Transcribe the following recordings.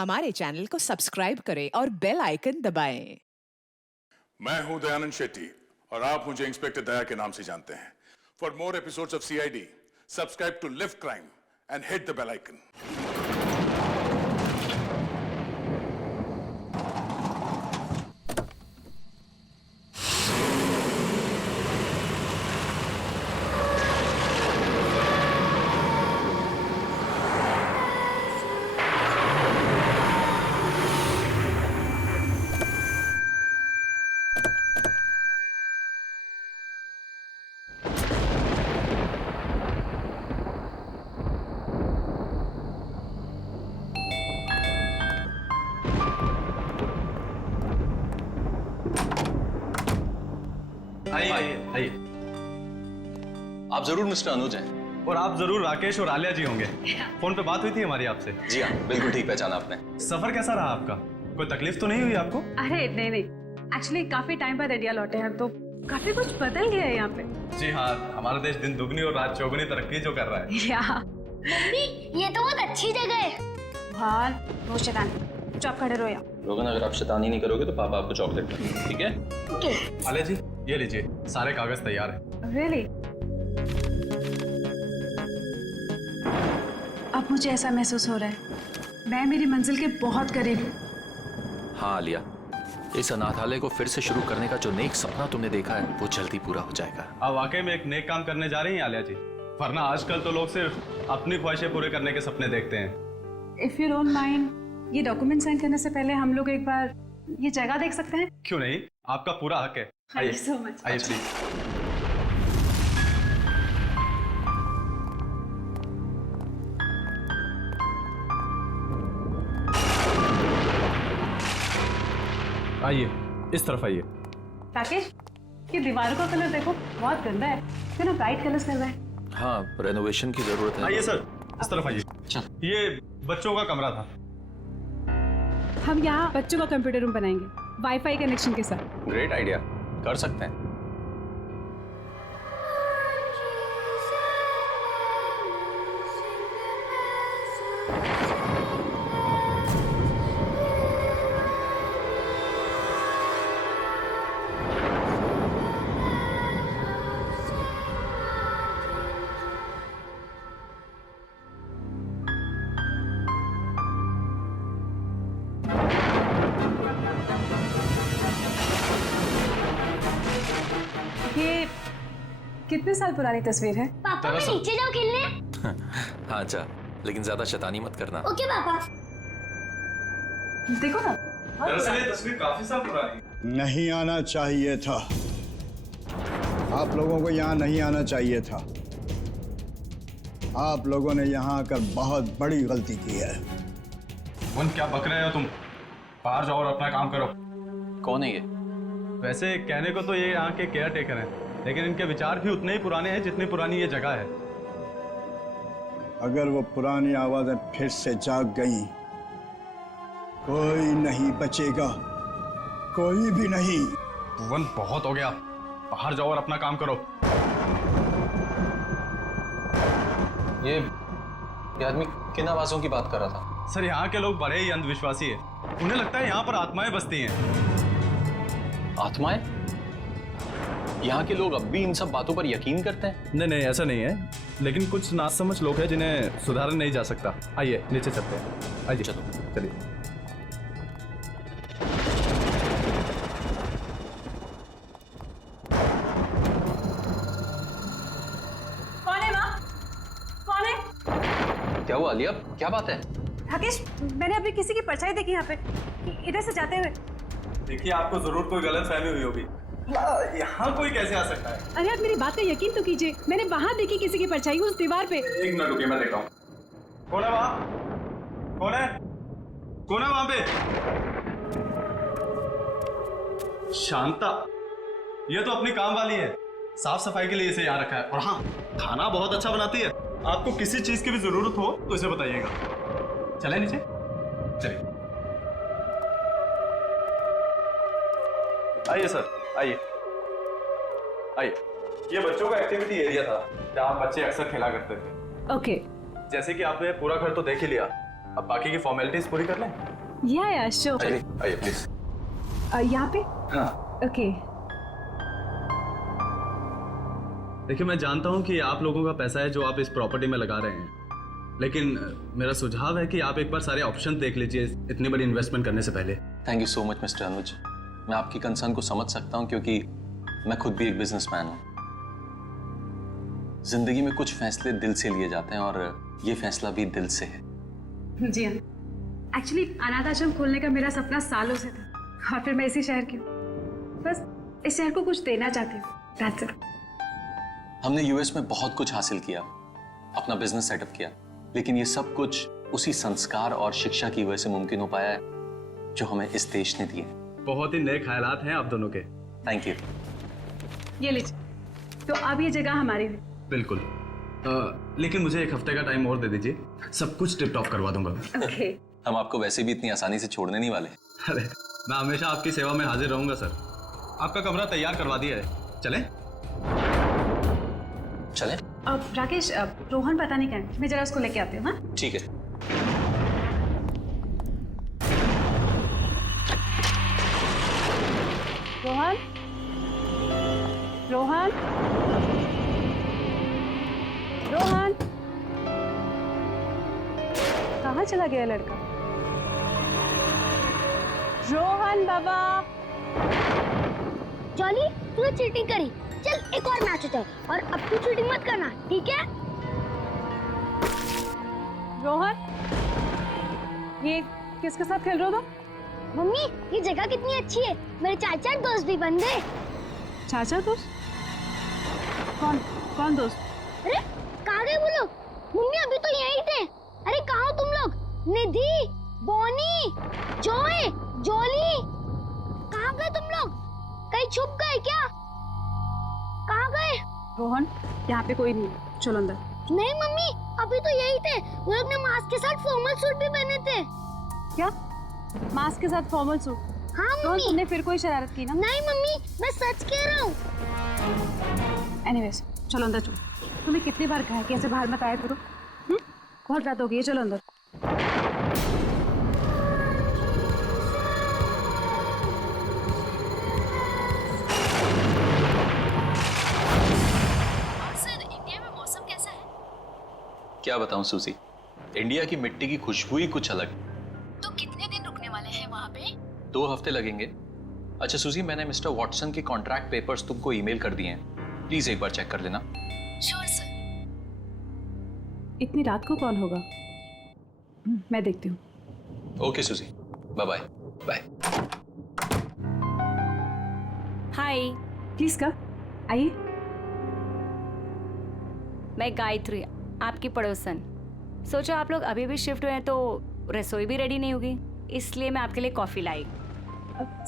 हमारे चैनल को सब्सक्राइब करें और बेल आइकन दबाएं। मैं हूं दयानंद शेट्टी और आप मुझे इंस्पेक्टर दया के नाम से जानते हैं। For more episodes of CID, subscribe to lift crime and hit the bell icon. आइए आइए। आप जरूर मिस्टर अनुज हैं। और आप जरूर राकेश और आलिया जी होंगे। फोन पे बात हुई थी हमारी आपसे। जी हाँ, बिल्कुल ठीक पहचाना आपने। सफर कैसा रहा आपका? कोई तकलीफ तो नहीं हुई आपको? अरे नहीं, एक्चुअली काफी टाइम बाद इंडिया लौटे हैं तो काफी कुछ बदल गया है यहाँ पे। जी हाँ, हमारा देश दिन दुगनी और रात चौगुनी तरक्की जो कर रहा है। मम्मी, ये तो बहुत अच्छी जगह है। भार वो शैतान, चुप खड़े रहो यहाँ। लोगन, अगर आप शैतानी नहीं करोगे तो पापा आपको चॉकलेट देंगे, ठीक है? ओके। आलिया जी, ये लीजिए, सारे कागज तैयार है। रियली? अब मुझे ऐसा महसूस हो रहा है मैं मेरी मंजिल के बहुत करीब हूँ। हाँ आलिया, इस अनाथालय को फिर से शुरू करने का जो नेक सपना तुमने देखा है वो जल्दी पूरा हो जाएगा। आप वाकई में एक नेक काम करने जा रही हैं आलिया जी, वरना आजकल तो लोग सिर्फ अपनी ख्वाहिशें पूरे करने के सपने देखते हैं। इफ यू डोंट माइंड, ये डॉक्यूमेंट साइन करने से पहले हम लोग एक बार ये जगह देख सकते हैं? क्यों नहीं, आपका पूरा हक है। Thank you so much. आइए प्लीज। आइए, इस तरफ आइए। राकेश, ये दीवारों का कलर देखो, बहुत गंदा है। क्यों ना ब्राइट कलर्स करवाएं? हाँ, रेनोवेशन की जरूरत है। आइए सर, इस तरफ आइए। ये बच्चों का कमरा था। हम यहाँ बच्चों का कंप्यूटर रूम बनाएंगे, वाईफाई कनेक्शन के साथ। ग्रेट आइडिया, कर सकते हैं। ये कितने साल पुरानी तस्वीर है? पापा, मैं नीचे जाऊँ खेलने? हाँ जा, लेकिन ज्यादा शैतानी मत करना। ओके पापा। देखो ना। दरअसल ये तस्वीर काफी साल पुरानी है। नहीं आना चाहिए था। आप लोगों को यहाँ नहीं आना चाहिए था। आप लोगों ने यहाँ आकर बहुत बड़ी गलती की है। मुन, क्या बक रहे हो तुम? बाहर जाओ और अपना काम करो। कौन है ये? वैसे कहने को तो ये यहाँ के केयर टेकर हैं, लेकिन इनके विचार भी उतने ही पुराने हैं जितनी पुरानी ये जगह है। अगर वो पुरानी आवाजें फिर से जाग गईं, कोई नहीं बचेगा, कोई भी नहीं। भुवन, बहुत हो गया, बाहर जाओ और अपना काम करो। ये आदमी किन आवाजों की बात कर रहा था? सर, यहाँ के लोग बड़े ही अंधविश्वासी हैं। उन्हें लगता है यहाँ पर आत्माएं बसती हैं। आत्माएं? यहाँ के लोग अब भी इन सब बातों पर यकीन करते हैं? नहीं नहीं, ऐसा नहीं है, लेकिन कुछ नासमझ लोग हैं जिन्हें सुधारा नहीं जा सकता। आइए नीचे चलते हैं। आइए, चलो चलिए। कौन है माँ? कौन है? क्या हुआ आलिया, क्या बात है? राकेश, मैंने अभी किसी की परछाई देखी यहाँ पे, इधर से जाते हुए। देखिए, आपको जरूर कोई गलत फहमी हुई होगी। यहाँ कोई कैसे आ सकता है? अरे आप मेरी बात का यकीन तो कीजिए, मैंने वहाँ देखी किसी की परछाई उस दीवार पे। एक मिनट रुकिए, मैं देखता हूँ। कौन है वहाँ? कौन है? कौन है वहाँ पे? शांता, ये तो अपनी काम वाली है, साफ सफाई के लिए इसे यहाँ रखा है। और हाँ, खाना बहुत अच्छा बनाती है। आपको किसी चीज की भी जरूरत हो तो इसे बताइएगा। चले नीचे, चलिए। आइए सर, आइए आइए। ये बच्चों का एक्टिविटी एरिया था जहाँ बच्चे अक्सर खेला करते थे। ओके। जैसे कि आपने पूरा घर तो देख ही लिया, अब बाकी की फॉर्मेलिटीज पूरी कर लें। या श्योर। आइए आइए प्लीज। यहाँ पे हाँ। ओके। देखिए, मैं जानता हूँ कि आप लोगों का पैसा है जो आप इस प्रॉपर्टी में लगा रहे हैं, लेकिन मेरा सुझाव है कि आप एक बार सारे ऑप्शन देख लीजिए इतनी बड़ी इन्वेस्टमेंट करने से पहले। Thank you so much mister Anuj. मैं आपकी कंसर्न को समझ सकता हूँ क्योंकि मैं खुद भी एक बिजनेसमैन हूँ। जिंदगी में कुछ फैसले दिल से लिए जाते हैं और ये फैसला भी दिल से है। जी हाँ, एक्चुअली अनाथ आश्रम खोलने का मेरा सपना सालों से था और फिर मैं इसी शहर की हूँ। बस इस शहर को कुछ देना चाहती हूँ। That's it. हमने यूएस में बहुत कुछ हासिल किया, अपना बिजनेस सेटअप किया, लेकिन ये सब कुछ उसी संस्कार और शिक्षा की वजह से मुमकिन हो पाया है जो हमें इस देश ने दिए। बहुत ही नए ख्यालात हैं आप दोनों के। Thank you. ये लीजिए, तो अब ये जगह हमारी हुई। बिल्कुल। लेकिन मुझे एक हफ्ते का टाइम और दे दीजिए, सब कुछ टिप टॉप करवा दूंगा। ओके। हम आपको वैसे भी इतनी आसानी से छोड़ने नहीं वाले। अरे, मैं हमेशा आपकी सेवा में हाजिर रहूंगा सर। आपका कमरा तैयार करवा दिया है, चलें? चलें? अब राकेश, रोहन पता नहीं कहाँ है, मैं जरा उसको लेके आती हूँ। हाँ ठीक है। रोहन, रोहन, रोहन, कहाँ चला गया लड़का? रोहन बाबा। जॉली, तूने चीटिंग करी। चल एक और मैच होता है और अब तू चीटिंग मत करना, ठीक है? रोहन, ये किसके साथ खेल रहे हो तुम? मम्मी, ये जगह कितनी अच्छी है, मेरे चाचा दोस्त भी बन गए। चाचा दोस्त? कौन कौन दोस्त? अरे कहाँ गए वो लोग? मम्मी अभी तो यहीं थे। अरे कहाँ हो तुम लोग? निधि, बॉनी, जॉय, जॉली, कहाँ गए तुम लोग? कहीं छुप गए क्या? कहाँ गए? रोहन, यहाँ पे कोई नहीं है, चलो अंदर। नहीं मम्मी, अभी तो यही थे। वो लोग ने मास्क के साथ फॉर्मल सूट भी पहने थे। क्या? मास्क के साथ फॉर्मल सूट? हाँ रोहन, मम्मी। तुमने फिर कोई शरारत की ना? नहीं मम्मी, मैं सच कह रहा हूँ। एनीवेज, चलो अंदर चलो। तुम्हें कितनी बार कहा है कि ऐसे बाहर मत आया करो? बहुत रात हो गई है, चलो अंदर। क्या बताऊं सूजी, इंडिया की मिट्टी की खुशबू ही कुछ अलग। तो कितने दिन रुकने वाले हैं वहाँ पे? 2 हफ्ते लगेंगे। अच्छा सूजी, मैंने मिस्टर वॉटसन के कॉन्ट्रैक्ट पेपर्स तुमको ईमेल कर दिए हैं, प्लीज एक बार चेक कर लेना। Sure sir. इतनी रात को कौन होगा? मैं देखती हूँ। Okay Suzy, bye bye. Bye. Hi, please कब आइए। मैं गायत्री, आपकी पड़ोसन। सोचो आप लोग अभी भी शिफ्ट हुए हैं तो रसोई भी रेडी नहीं होगी, इसलिए मैं आपके लिए coffee lie.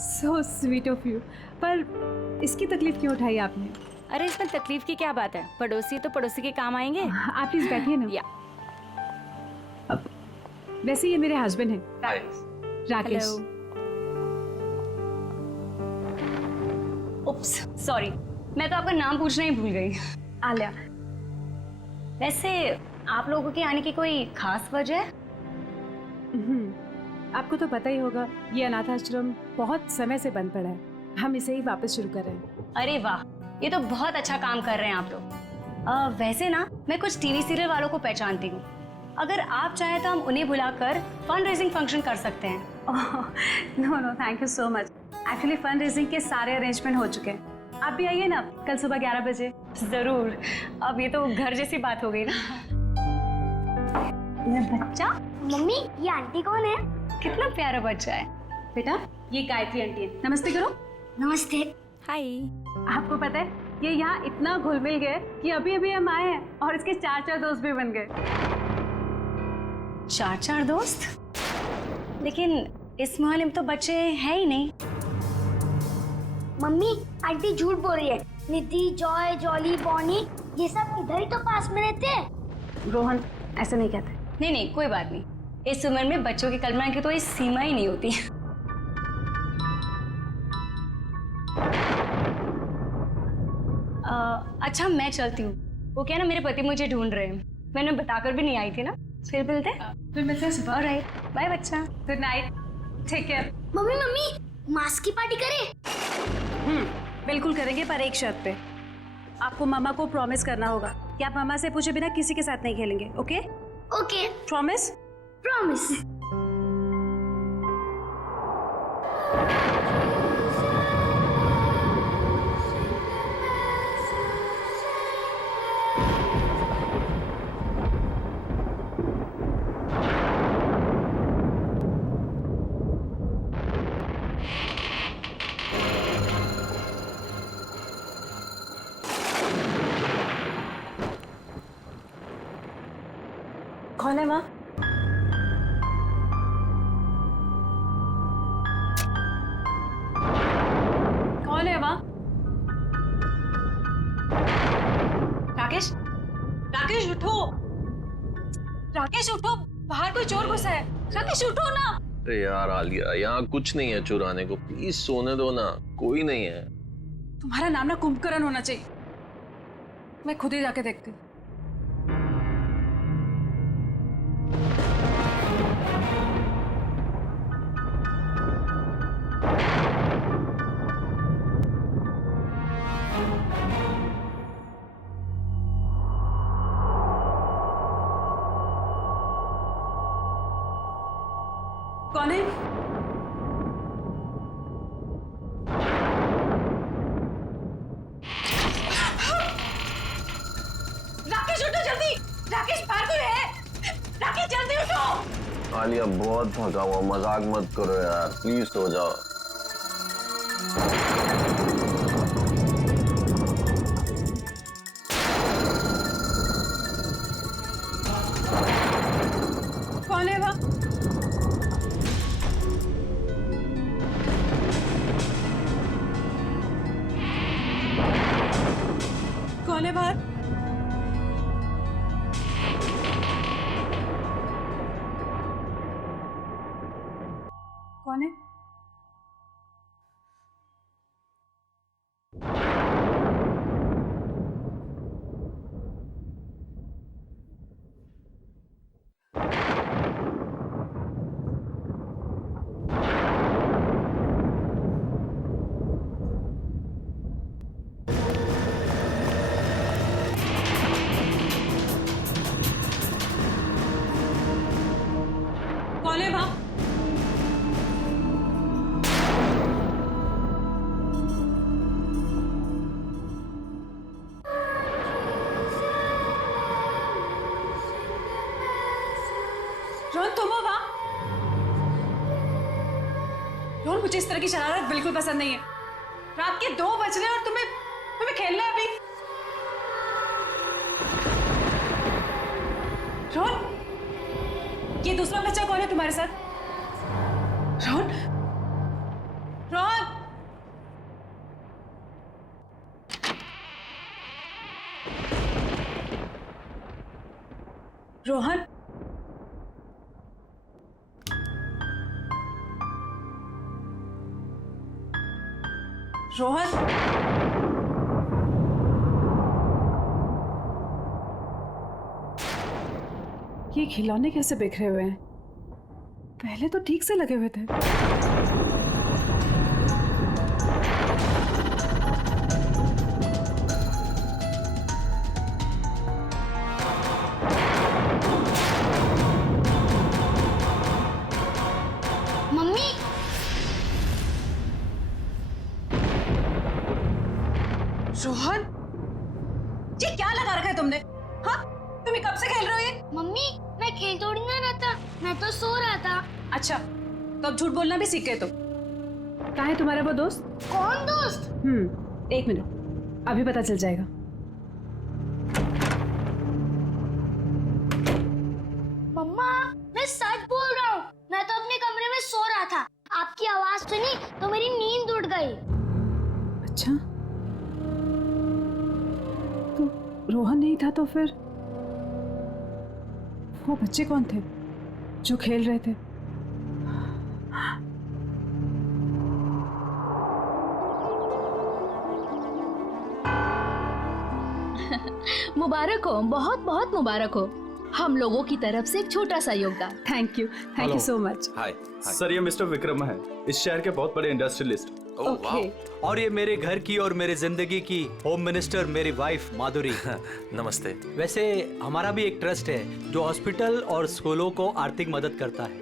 So sweet of you. पर इसकी तकलीफ क्यों उठाई आपने? अरे इसमें तकलीफ की क्या बात है, पड़ोसी तो पड़ोसी के काम आएंगे। आप प्लीज बैठिए ना। या अब वैसे ये मेरे हस्बैंड हैं, राकेश। उप्स, सॉरी, मैं तो आपका नाम पूछना ही भूल गई। आलिया। वैसे आप लोगों के आने की कोई खास वजह है? आपको तो पता ही होगा, ये अनाथ आश्रम बहुत समय से बंद पड़ा है, हम इसे ही वापस शुरू कर रहे हैं। अरे वाह, ये तो बहुत अच्छा काम कर रहे हैं आप लोग। वैसे ना, मैं कुछ टीवी सीरियल वालों को पहचानती हूँ। अगर आप चाहें तो हम उन्हें बुलाकर फंड रेजिंग फंक्शन कर सकते हैं। No no, thank you so much. Actually fund raising के सारे अरेंजमेंट हो चुके हैं। आप भी आइए ना कल सुबह 11 बजे। जरूर। अब ये तो घर जैसी बात हो गई ना। ये बच्चा? मम्मी, ये आंटी कौन है? कितना प्यारा बच्चा है। बेटा, ये गायत्री आंटी है, नमस्ते करो। नमस्ते। हाय। आपको पता है, ये यहाँ इतना घुल मिल गए कि अभी अभी हम आए हैं और इसके 4 दोस्त भी बन गए। 4 दोस्त? लेकिन इस मोहल्ले में तो बच्चे हैं ही नहीं। मम्मी, आंटी झूठ बोल रही है। निधि, जॉय, जॉली, बॉनी, ये सब इधर ही तो पास में रहते हैं। रोहन, ऐसे नहीं कहते। नहीं, कोई बात नहीं। इस उम्र में बच्चों की कल्पना की तो कोई सीमा ही नहीं होती। अच्छा, मैं चलती हूँ। वो क्या ना, मेरे पति मुझे ढूंढ रहे हैं। मैंने बताकर भी नहीं आई थी ना, फिर मिलते हैं। फिर मिलते हैं सुबह। ऑलराइट, बाय बच्चा। Good night, take care. Mummy mummy mask की पार्टी करें? बिल्कुल करेंगे, पर एक शर्त पे। आपको मामा को प्रॉमिस करना होगा कि आप मामा से पूछे बिना किसी के साथ नहीं खेलेंगे। ओके? Okay, promise? प्रॉमिस। कौन है माँ? कौन है माँ? राकेश, राकेश उठो। राकेश उठो, बाहर कोई चोर घुसा है। राकेश उठो ना। अरे यार आलिया, यहाँ कुछ नहीं है चुराने को, प्लीज सोने दो ना, कोई नहीं है। तुम्हारा नाम ना कुंभकर्ण होना चाहिए। मैं खुद ही जाके देखती हूँ। कौन है? राकेश उठो जल्दी। राकेश बाहर कोई है। राकेश जल्दी उठो। आलिया बहुत थका हुआ, मजाक मत करो यार, प्लीज सो जाओ। कौन है वहाँ? कौन है बाहर? कौन है? कौन है वहाँ? रोहन तुम हो वहाँ? रोहन मुझे इस तरह की शरारत बिल्कुल पसंद नहीं है। रात के 2 बज रहे और तुम्हें खेलना है अभी। रोहन, ये दूसरा बच्चा कौन है तुम्हारे साथ? रोहन, रोहन, रोहन, रोहन, ये खिलौने कैसे बिखरे हुए हैं? पहले तो ठीक से लगे हुए थे। मम्मी रोहन, ये क्या लगा रखा है तुमने? हाँ, तुम कब से खेल रहे हो ये? मम्मी मैं खेल थोड़ी ना रहा था, मैं तो सो रहा था। अच्छा, तो अब झूठ बोलना भी सीख गए तुम। कहाँ है तुम्हारा वो दोस्त? कौन दोस्त? 1 मिनट, अभी पता चल जाएगा। मम्मा मैं सच बोल रहा हूँ, मैं तो अपने कमरे में सो रहा था। आपकी आवाज सुनी तो मेरी नींद उड़ गई। अच्छा, तो रोहन नहीं था तो फिर वो बच्चे कौन थे जो खेल रहे थे? मुबारक हो, बहुत बहुत मुबारक हो। हम लोगों की तरफ से एक छोटा सा योगदान। Thank you so much. Hi. Sir, ये मिस्टर विक्रम है, इस शहर के बहुत बड़े इंडस्ट्रियलिस्ट। ओह वाह। और ये मेरे घर की और मेरे जिंदगी की होम मिनिस्टर मेरी वाइफ माधुरी। नमस्ते। वैसे हमारा भी एक ट्रस्ट है जो हॉस्पिटल और स्कूलों को आर्थिक मदद करता है।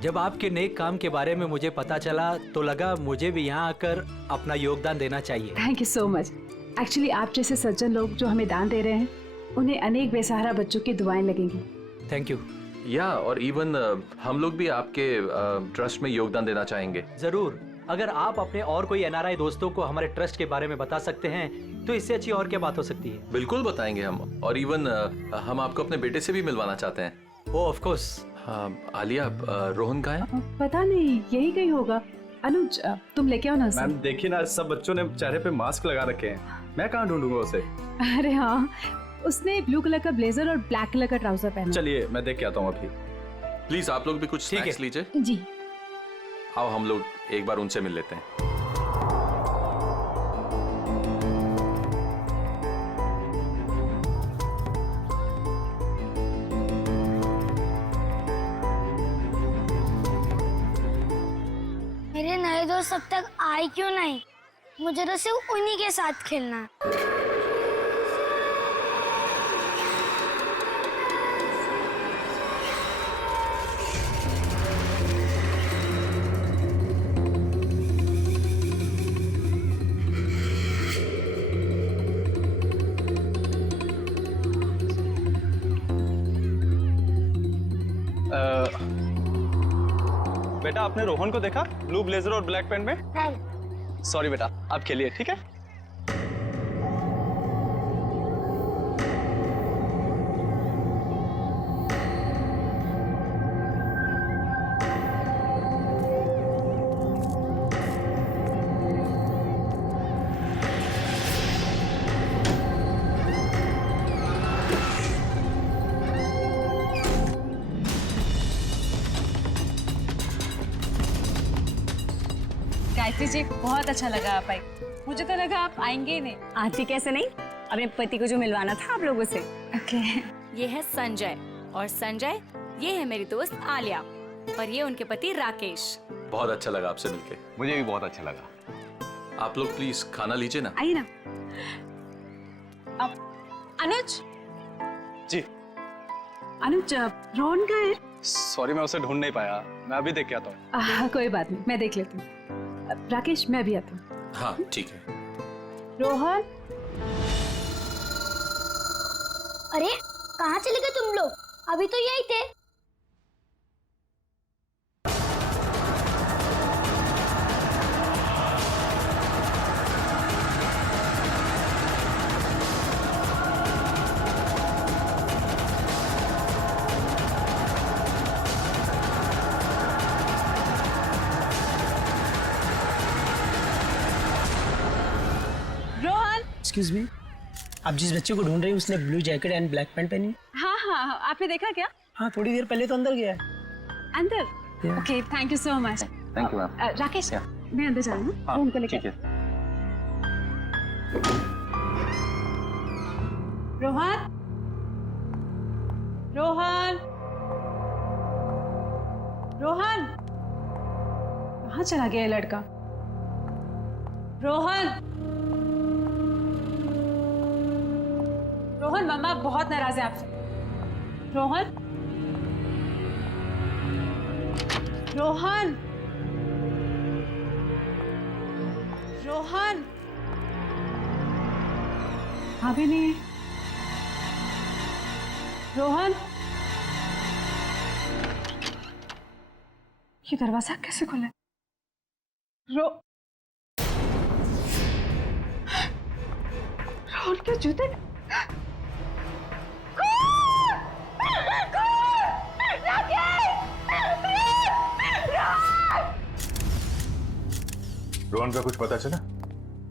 जब आपके नेक काम के बारे में मुझे पता चला तो लगा मुझे भी यहाँ आकर अपना योगदान देना चाहिए। Thank you so much. Actually आप जैसे सज्जन लोग जो हमें दान दे रहे हैं उन्हें अनेक बेसहारा बच्चों की दुआएं लगेंगी। Thank you. या और इवन हम लोग भी आपके ट्रस्ट में योगदान देना चाहेंगे। जरूर। अगर आप अपने और कोई एनआरआई दोस्तों को हमारे ट्रस्ट के बारे में बता सकते हैं तो इससे अच्छी और क्या बात हो सकती है। बिल्कुल बताएंगे हम, और इवन हम आपको अपने बेटे से भी मिलवाना चाहते हैं। ओह ऑफ कोर्स। आलिया, रोहन कहाँ है? पता नहीं, यही कहीं होगा। अनुज तुम लेके आओ ना उसे। मैम देखिए ना, सब बच्चों ने चेहरे पे मास्क लगा रखे हैं, मैं कहाँ ढूंढूंगा उसे। अरे हाँ, उसने ब्लू कलर का ब्लेजर और ब्लैक कलर का ट्राउजर पहना। चलिए मैं देख के आता हूँ अभी। प्लीज आप लोग भी कुछ स्नैक्स लीजिए। जी। आओ हम लोग एक बार उनसे मिल लेते हैं। मेरे नए दोस्त अब तक आए क्यों नहीं? मुझे तो सिर्फ उन्हीं के साथ खेलना है। बेटा, आपने रोहन को देखा ब्लू ब्लेजर और ब्लैक पैंट में? नहीं। सॉरी बेटा, आप खेलिए, ठीक है? गायत्री जी, बहुत अच्छा लगा आप आई। मुझे तो लगा आप आएंगे ही नहीं। आती कैसे नहीं, अपने पति को जो मिलवाना था आप लोगों से। ओके। ये है संजय, और संजय ये है मेरी दोस्त आलिया, और ये उनके पति राकेश। बहुत अच्छा लगा आपसे मिलके। मुझे भी बहुत अच्छा लगा। आप लोग प्लीज खाना लीजिए ना। आइए ना। अब अनुज। जी। अनुज, रोहन का है? सॉरी, मैं उसे ढूंढ नहीं पाया, मैं अभी देख के आता हूँ। कोई बात नहीं, मैं देख लेती हूँ। राकेश, मैं भी आती हूँ। हाँ ठीक है। रोहन। अरे कहाँ चले गए तुम लोग? अभी तो यही थे। एक्सक्यूज मी, आप जिस बच्चे को ढूंढ रही हैं उसने blue jacket and black pant पहनी? हाँ हाँ, आपने देखा क्या? हाँ, थोड़ी देर पहले तो अंदर गया है। अंदर? Okay, thank you so much. Thank you ma'am. Rakesh, मैं अंदर जा रही हूँ। हाँ, उनको लेकर। ठीक है। रोहन, रोहन, रोहन, कहाँ चला गया ये लड़का? रोहन, रोहन, मम्मा बहुत नाराज है आपसे। रोहन, रोहन, रोहन, अभी नहीं। रोहन, ये दरवाजा कैसे खुला? रोहन के जूते। रोहन का कुछ पता चला?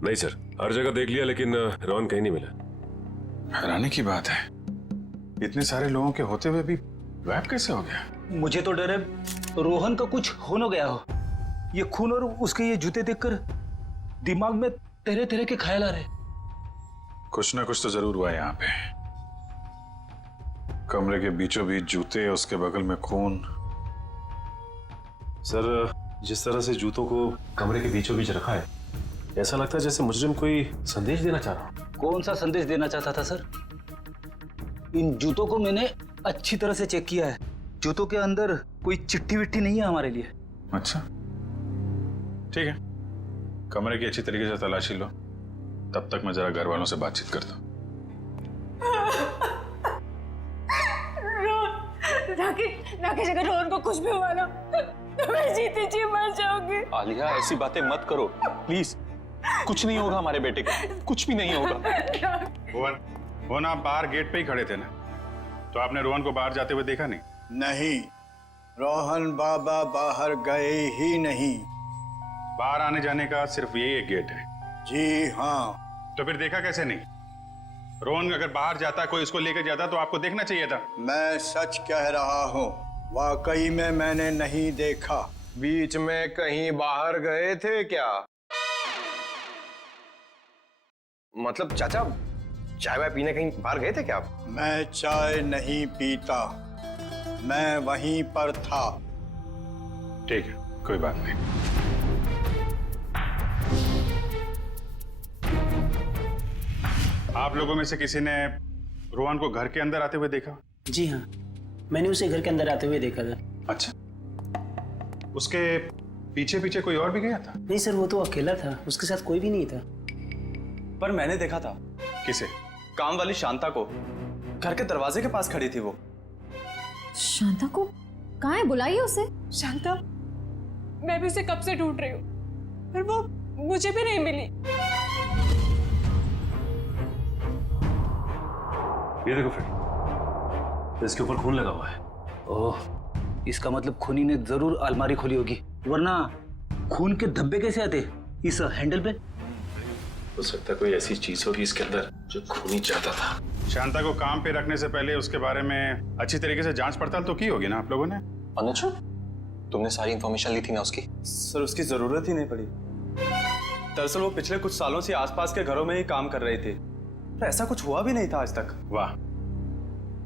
नहीं सर, हर जगह देख लिया लेकिन रोहन कहीं नहीं मिला। हैरानी की बात है, इतने सारे लोगों के होते हुए भी गायब कैसे हो गया? मुझे तो डर है रोहन का कुछ हो न गया हो। ये खून और उसके ये जूते देखकर दिमाग में तरह तरह के ख्याल आ रहे। कुछ ना कुछ तो जरूर हुआ यहाँ पे। कमरे के बीचों बीच जूते, उसके बगल में खून। सर, जिस तरह से जूतों को कमरे के बीचों बीच रखा है, ऐसा लगता है जैसे मुजरिम कोई संदेश देना चाह रहा हो। कौन सा संदेश देना चाहता था सर? इन जूतों को मैंने अच्छी तरह से चेक किया है। जूतों के अंदर कोई चिट्ठी विट्ठी नहीं है हमारे लिए। अच्छा, ठीक है, कमरे की अच्छी तरीके से तलाशी लो, तब तक मैं जरा घर वालों से बातचीत करता हूँ। राकेश, अगर रोहन को कुछ भी हुआ ना तो मैं जीती जी मर जाऊंगी। आलिया, ऐसी बातें मत करो प्लीज। कुछ नहीं होगा हमारे बेटे को, कुछ भी नहीं होगा। रोहन, आप बाहर गेट पे ही खड़े थे ना, तो आपने रोहन को बाहर जाते हुए देखा नहीं? नहीं, रोहन बाबा बाहर गए ही नहीं। बाहर आने जाने का सिर्फ यही एक गेट है। जी हाँ। तो फिर देखा कैसे नहीं? रोहन अगर बाहर जाता, कोई इसको लेकर जाता, तो आपको देखना चाहिए था। मैं सच कह रहा हूँ, वाकई में मैंने नहीं देखा। बीच में कहीं बाहर गए थे क्या? मतलब चाचा, चाय वाय पीने कहीं बाहर गए थे क्या आप? मैं चाय नहीं पीता, मैं वहीं पर था। ठीक है, कोई बात नहीं। आप लोगों में से किसी ने रोहन को घर के अंदर आते हुए देखा? जी हाँ, मैंने उसे घर के अंदर आते हुए देखा था। अच्छा, उसके पीछे पीछे कोई और भी गया था? नहीं सर, वो तो अकेला था, उसके साथ कोई भी नहीं था। पर मैंने देखा था। किसे? काम वाली शांता को। घर के दरवाजे के पास खड़ी थी वो। शांता को? कहाँ है? बुलाइए उसे। शांता, मैं भी उसे कब से ढूंढ रही हूँ, पर वो मुझे भी नहीं मिली। ये देखो फ्रेंड, इसके ऊपर खून लगा हुआ है। ओह, इसका मतलब खूनी ने जरूर अलमारी खोली होगी, वरना खून के धब्बे कैसे आते इस हैंडल पे? हो सकता है कोई ऐसी चीज होगी इसके अंदर जो खूनी चाहता था। शांता को काम पे रखने से पहले उसके बारे में अच्छी तरीके से जांच पड़ताल तो की होगी ना आप लोगों ने? अनुज, तुमने सारी इंफॉर्मेशन ली थी ना उसकी? सर, उसकी जरूरत ही नहीं पड़ी। दरअसल वो पिछले कुछ सालों से आसपास के घरों में ही काम कर रही थी, तो ऐसा कुछ हुआ भी नहीं था आज तक। वाह,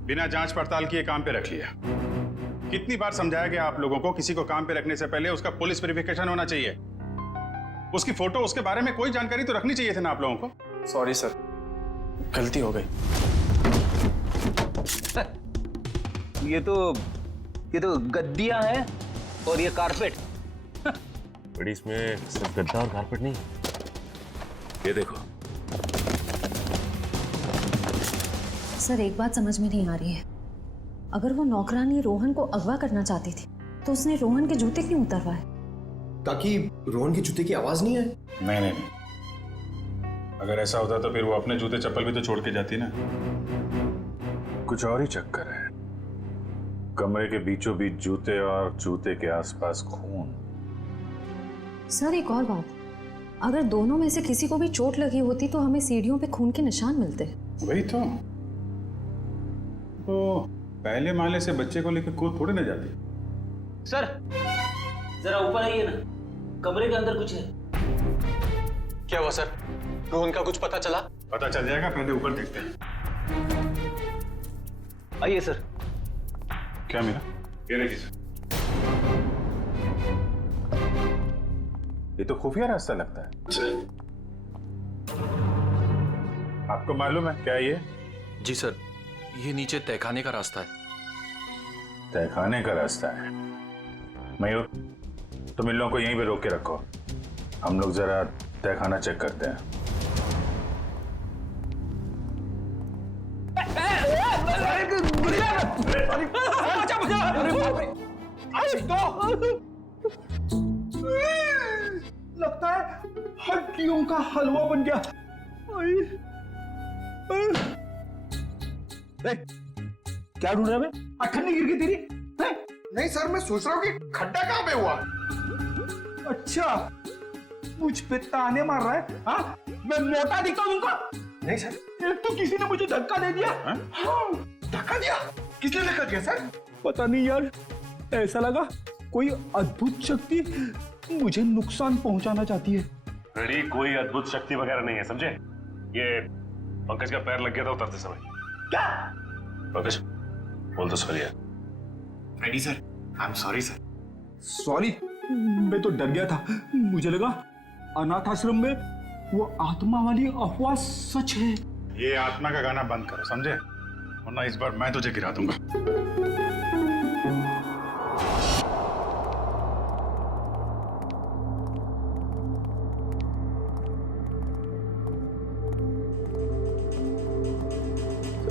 बिना जांच पड़ताल किए काम पे रख लिया। कितनी बार समझाया गया आप लोगों को, किसी को काम पे रखने से पहले उसका पुलिस वेरिफिकेशन होना चाहिए। उसकी फोटो, उसके बारे में कोई जानकारी तो रखनी चाहिए थी ना आप लोगों को। सॉरी सर, गलती हो गई। ये तो गद्दियां हैं और ये कारपेट। बड़ी, इसमें सिर्फ गद्दा और कारपेट नहीं, ये देखो। सर, एक बात समझ में नहीं आ रही है। अगर वो नौकरानी रोहन को अगवा करना चाहती थी तो उसने रोहन के जूते क्यों उतरवाए? ताकि रोहन के जूते की आवाज नहीं आए। नहीं, अगर ऐसा होता तो फिर वो अपने जूते चप्पल भी तो छोड़ के जाती ना। कुछ और ही चक्कर है। कमरे के बीचों बीच जूते और जूते के आसपास खून। सर, एक और बात, अगर दोनों में से किसी को भी चोट लगी होती तो हमें सीढ़ियों पे खून के निशान मिलते। वही तो पहले माले से बच्चे को लेकर कूद थोड़ी ना जाती। सर, जरा ऊपर आइए ना, कमरे के अंदर कुछ है। क्या हुआ सर? रोहन का कुछ पता चला? पता चल जाएगा, पहले ऊपर देखते हैं। आइए सर। क्या मिला? ये देखिए सर, ये तो खुफिया रास्ता लगता है। आपको मालूम है क्या ये? जी सर, ये नीचे तहखाने का रास्ता है। तहखाने का रास्ता है? मयूर, तुम इन लोगों को यहीं पे रोक के रखो, हम लोग जरा तहखाना चेक करते हैं। लगता है हड्डियों का हलवा बन गया। क्या ढूंढ रहा है? अठन्नी गिर गई तेरी? नहीं सर, मैं सोच रहा हूँ कि खड्डा कहाँ पे हुआ। अच्छा, मुझ पे ताने मार रहा है? हाँ, मैं मोटा दिखता हूँ तुमको? नहीं सर, एक तो किसी ने मुझे धक्का दे दिया। हाँ, धक्का दिया? किसने धक्का दिया सर? पता नहीं यार, ऐसा लगा कोई अद्भुत शक्ति मुझे नुकसान पहुंचाना चाहती है। रेडी, कोई अद्भुत शक्ति वगैरह नहीं है, समझे? ये पंकज का पैर लग गया था उतरते समय। क्या? पंकज, बोल दो सॉरी यार। Ready sir, I am sorry sir. Sorry, मैं तो डर गया था। मुझे लगा अनाथ आश्रम में वो आत्मा वाली अफवाह सच है। ये आत्मा का गाना बंद करो, समझे? वरना इस बार मैं तुझे गिरा दूंगा।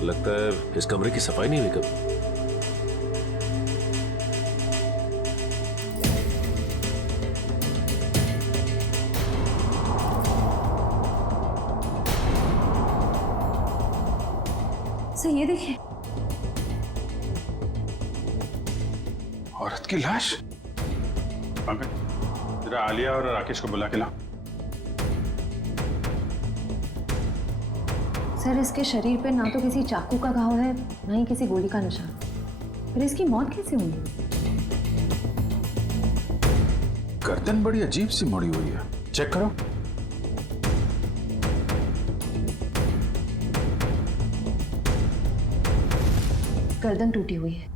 लगता है इस कमरे की सफाई नहीं हुई कभी। सर ये देखिए, औरत की लाश। पंकज, जरा आलिया और राकेश को बुला के ला। सर इसके शरीर पे ना तो किसी चाकू का घाव है, ना ही किसी गोली का निशान। फिर इसकी मौत कैसे हुई? गर्दन बड़ी अजीब सी मुड़ी हुई है, चेक करो। गर्दन टूटी हुई है।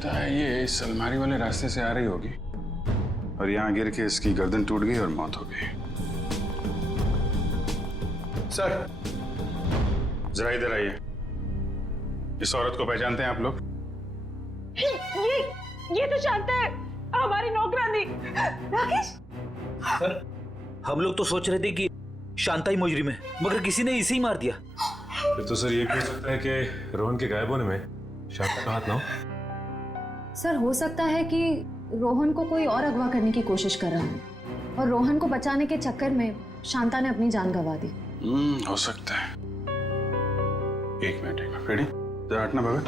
तो ये इस अलमारी वाले रास्ते से आ रही होगी और यहाँ गिर के इसकी गर्दन टूट गई और मौत हो गई। सर, जरा इधर आइए। इस औरत को पहचानते हैं आप लोग? ये तो शांता है, हमारी नौकरानी। राकेश सर, हम लोग तो सोच रहे थे कि शांता ही मुजरिम है, मगर किसी ने इसे ही मार दिया। फिर तो सर ये भी हो सकता है कि रोहन के गायब होने में शांता का हाथ ना हो। सर हो सकता है कि रोहन को कोई और अगवा करने की कोशिश कर रहा है और रोहन को बचाने के चक्कर में शांता ने अपनी जान गंवा दी। हो सकता है। एक मिनट, रेडी? जरा हटना भगत।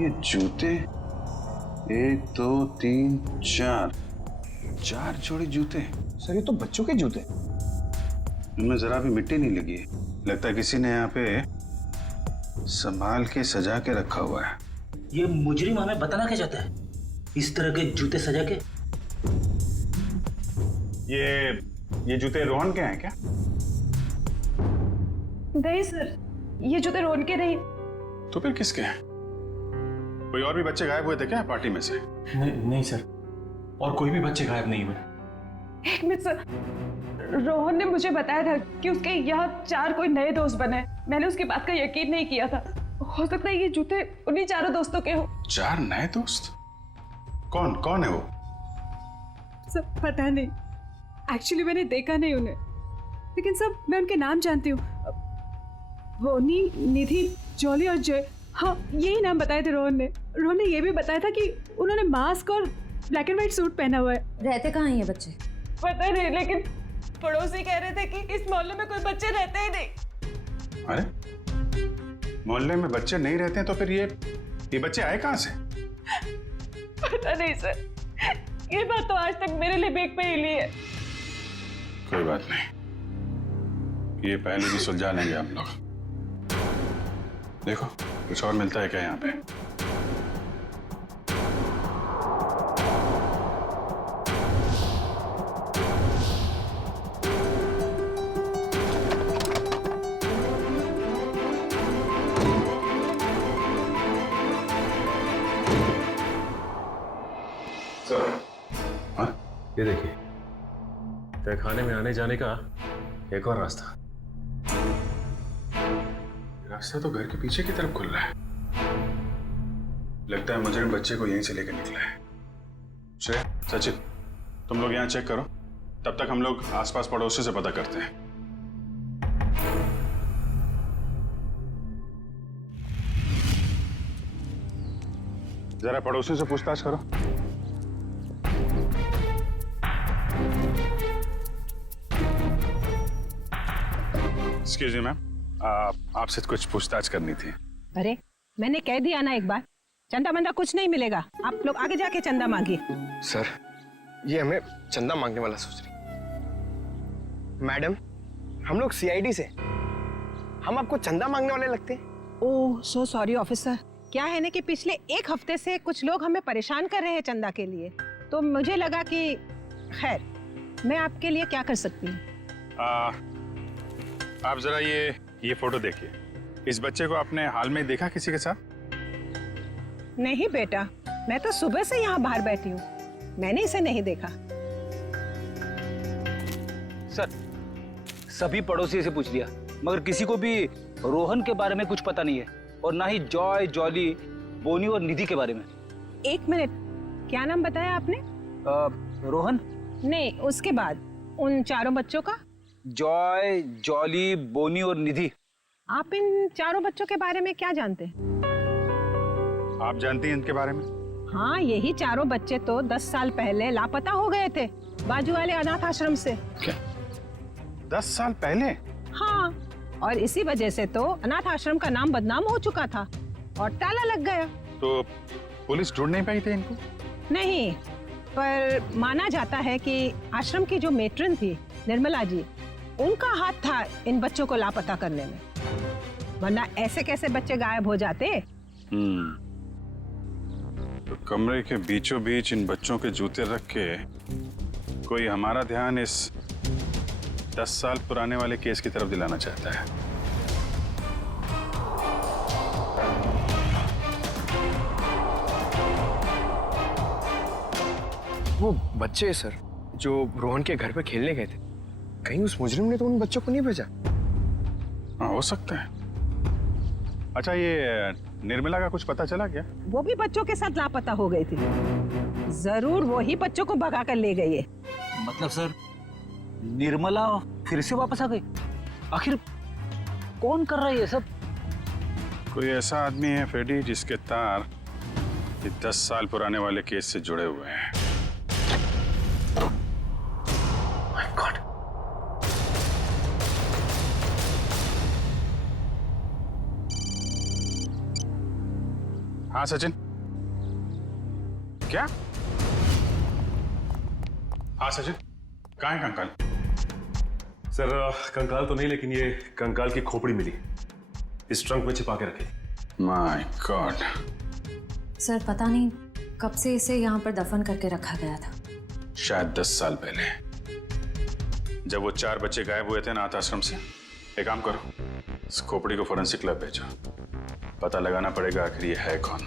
ये जूते 1 2 3 4 जोड़ी जूते। सर ये तो बच्चों के जूते। इनमें जरा भी मिट्टी नहीं लगी है। लगता है किसी ने यहाँ पे संभाल के सजा के रखा हुआ है। ये मुजरिम हमें बताना क्या चाहता है? इस तरह के जूते सजा के? ये जूते रोहन के हैं क्या? नहीं सर, ये जूते रोहन के नहीं। तो फिर किसके हैं? कोई और भी बच्चे गायब हुए थे क्या पार्टी में से? नहीं सर, और कोई भी बच्चे गायब नहीं हुए। एक मिनट सर, रोहन ने मुझे बताया था कि उसके यहाँ 4 कोई नए दोस्त बने। मैंने उसकी बात का यकीन नहीं किया था। हो सकता है ये जूते उन्हीं 4 दोस्तों के हो। 4 नए दोस्त? कौन है वो? सब पता नहीं, एक्चुअली मैंने देखा नहीं उन्हें, लेकिन सब मैं उनके नाम जानती हूँ। बोनी, निधि, जॉली और जय। हाँ, यही नाम बताए थे रोहन ने। रोहन ने ये भी बताया था कि उन्होंने मास्क और ब्लैक एंड व्हाइट सूट पहना हुआ है। रहते कहाँ हैं ये बच्चे? पता नहीं, लेकिन पड़ोसी कह रहे थे कि इस मोहल्ले में कोई बच्चे रहते ही नहीं। अरे मोहल्ले में बच्चे नहीं रहते हैं तो फिर ये बच्चे आए कहाँ से? पता नहीं सर, ये बात तो आज तक मेरे लिए बेक पे ही ली है। कोई बात नहीं, ये पहले भी सुलझा लेंगे हम लोग। देखो कुछ और मिलता है क्या यहाँ पे? ये देखिए, तहखाने में आने जाने का एक और रास्ता। रास्ता तो घर के पीछे की तरफ खुल रहा है। लगता है मुजरिम बच्चे को यहीं से लेकर निकला है। श्रेया, सचिन, तुम लोग यहाँ चेक करो, तब तक हम लोग आसपास पड़ोसी से पता करते हैं। जरा पड़ोसी से पूछताछ करो। एक्सक्यूज मी मैम, आपसे कुछ पूछताछ करनी थी। अरे मैंने कह दिया ना एक बार, चंदा मंदा कुछ नहीं मिलेगा। आप लोग आगे जाके चंदा मांगिए। सर, ये हमें चंदा मांगने वाला सोच रही। मैडम, हम लोग सीआईडी से, हम आपको चंदा मांगने वाले लगते हैं। ओह सो सॉरी ऑफिसर। क्या है ना कि पिछले 1 हफ्ते से कुछ लोग हमें परेशान कर रहे हैं चंदा के लिए, तो मुझे लगा कि खैर, मैं आपके लिए क्या कर सकती हूँ? आप जरा ये फोटो देखिए। इस बच्चे को आपने हाल में देखा किसी के साथ? नहीं बेटा, मैं तो सुबह से यहाँ बाहर बैठी हूँ, मैंने इसे नहीं देखा। सर, सभी पड़ोसी से पूछ लिया, मगर किसी को भी रोहन के बारे में कुछ पता नहीं है, और ना ही जॉय, जॉली, बोनी और निधि के बारे में। एक मिनट, क्या नाम बताया आपने? रोहन? नहीं, उसके बाद उन चारों बच्चों का? जॉय, जॉली, बोनी और निधि। आप इन चारों बच्चों के बारे में क्या जानते हैं? आप जानती हैं इनके बारे में? हाँ, यही चारों बच्चे तो 10 साल पहले लापता हो गए थे बाजू वाले अनाथ आश्रम से। क्या? 10 साल पहले? हाँ, और इसी वजह से तो अनाथ आश्रम का नाम बदनाम हो चुका था और ताला लग गया। तो पुलिस ढूंढ नहीं पाई थी इनको? नहीं, पर माना जाता है कि आश्रम की जो मेट्रन थी निर्मला जी, उनका हाथ था इन बच्चों को लापता करने में, वरना ऐसे कैसे बच्चे गायब हो जाते। तो कमरे के बीचों बीच इन बच्चों के जूते रख के कोई हमारा ध्यान इस 10 साल पुराने वाले केस की तरफ दिलाना चाहता है। वो बच्चे सर जो रोहन के घर पे खेलने गए थे, कहीं उस मुजरिम ने तो उन बच्चों को नहीं भेजा? हाँ, हो सकता है। अच्छा, ये निर्मला का कुछ पता चला क्या? वो भी बच्चों के साथ लापता हो गई थी, जरूर वो ही बच्चों को भगा कर ले गई है। मतलब सर, निर्मला फिर से वापस आ गई? आखिर कौन कर रहा है ये सब? कोई ऐसा आदमी है फ्रेडी जिसके तार 10 साल पुराने वाले केस से जुड़े हुए हैं। My God. हाँ सचिन, क्या? हाँ सचिन, कहाँ है कंकाल? सर, कंकाल तो नहीं, लेकिन ये कंकाल की खोपड़ी मिली, इस ट्रंक में छिपा के रखी। My God. सर, पता नहीं कब से इसे यहाँ पर दफन करके रखा गया था। शायद 10 साल पहले, जब वो 4 बच्चे गायब हुए थे अनाथ आश्रम से। एक काम करो, इस खोपड़ी को फोरेंसिक लैब भेजो, पता लगाना पड़ेगा आखिर ये है कौन।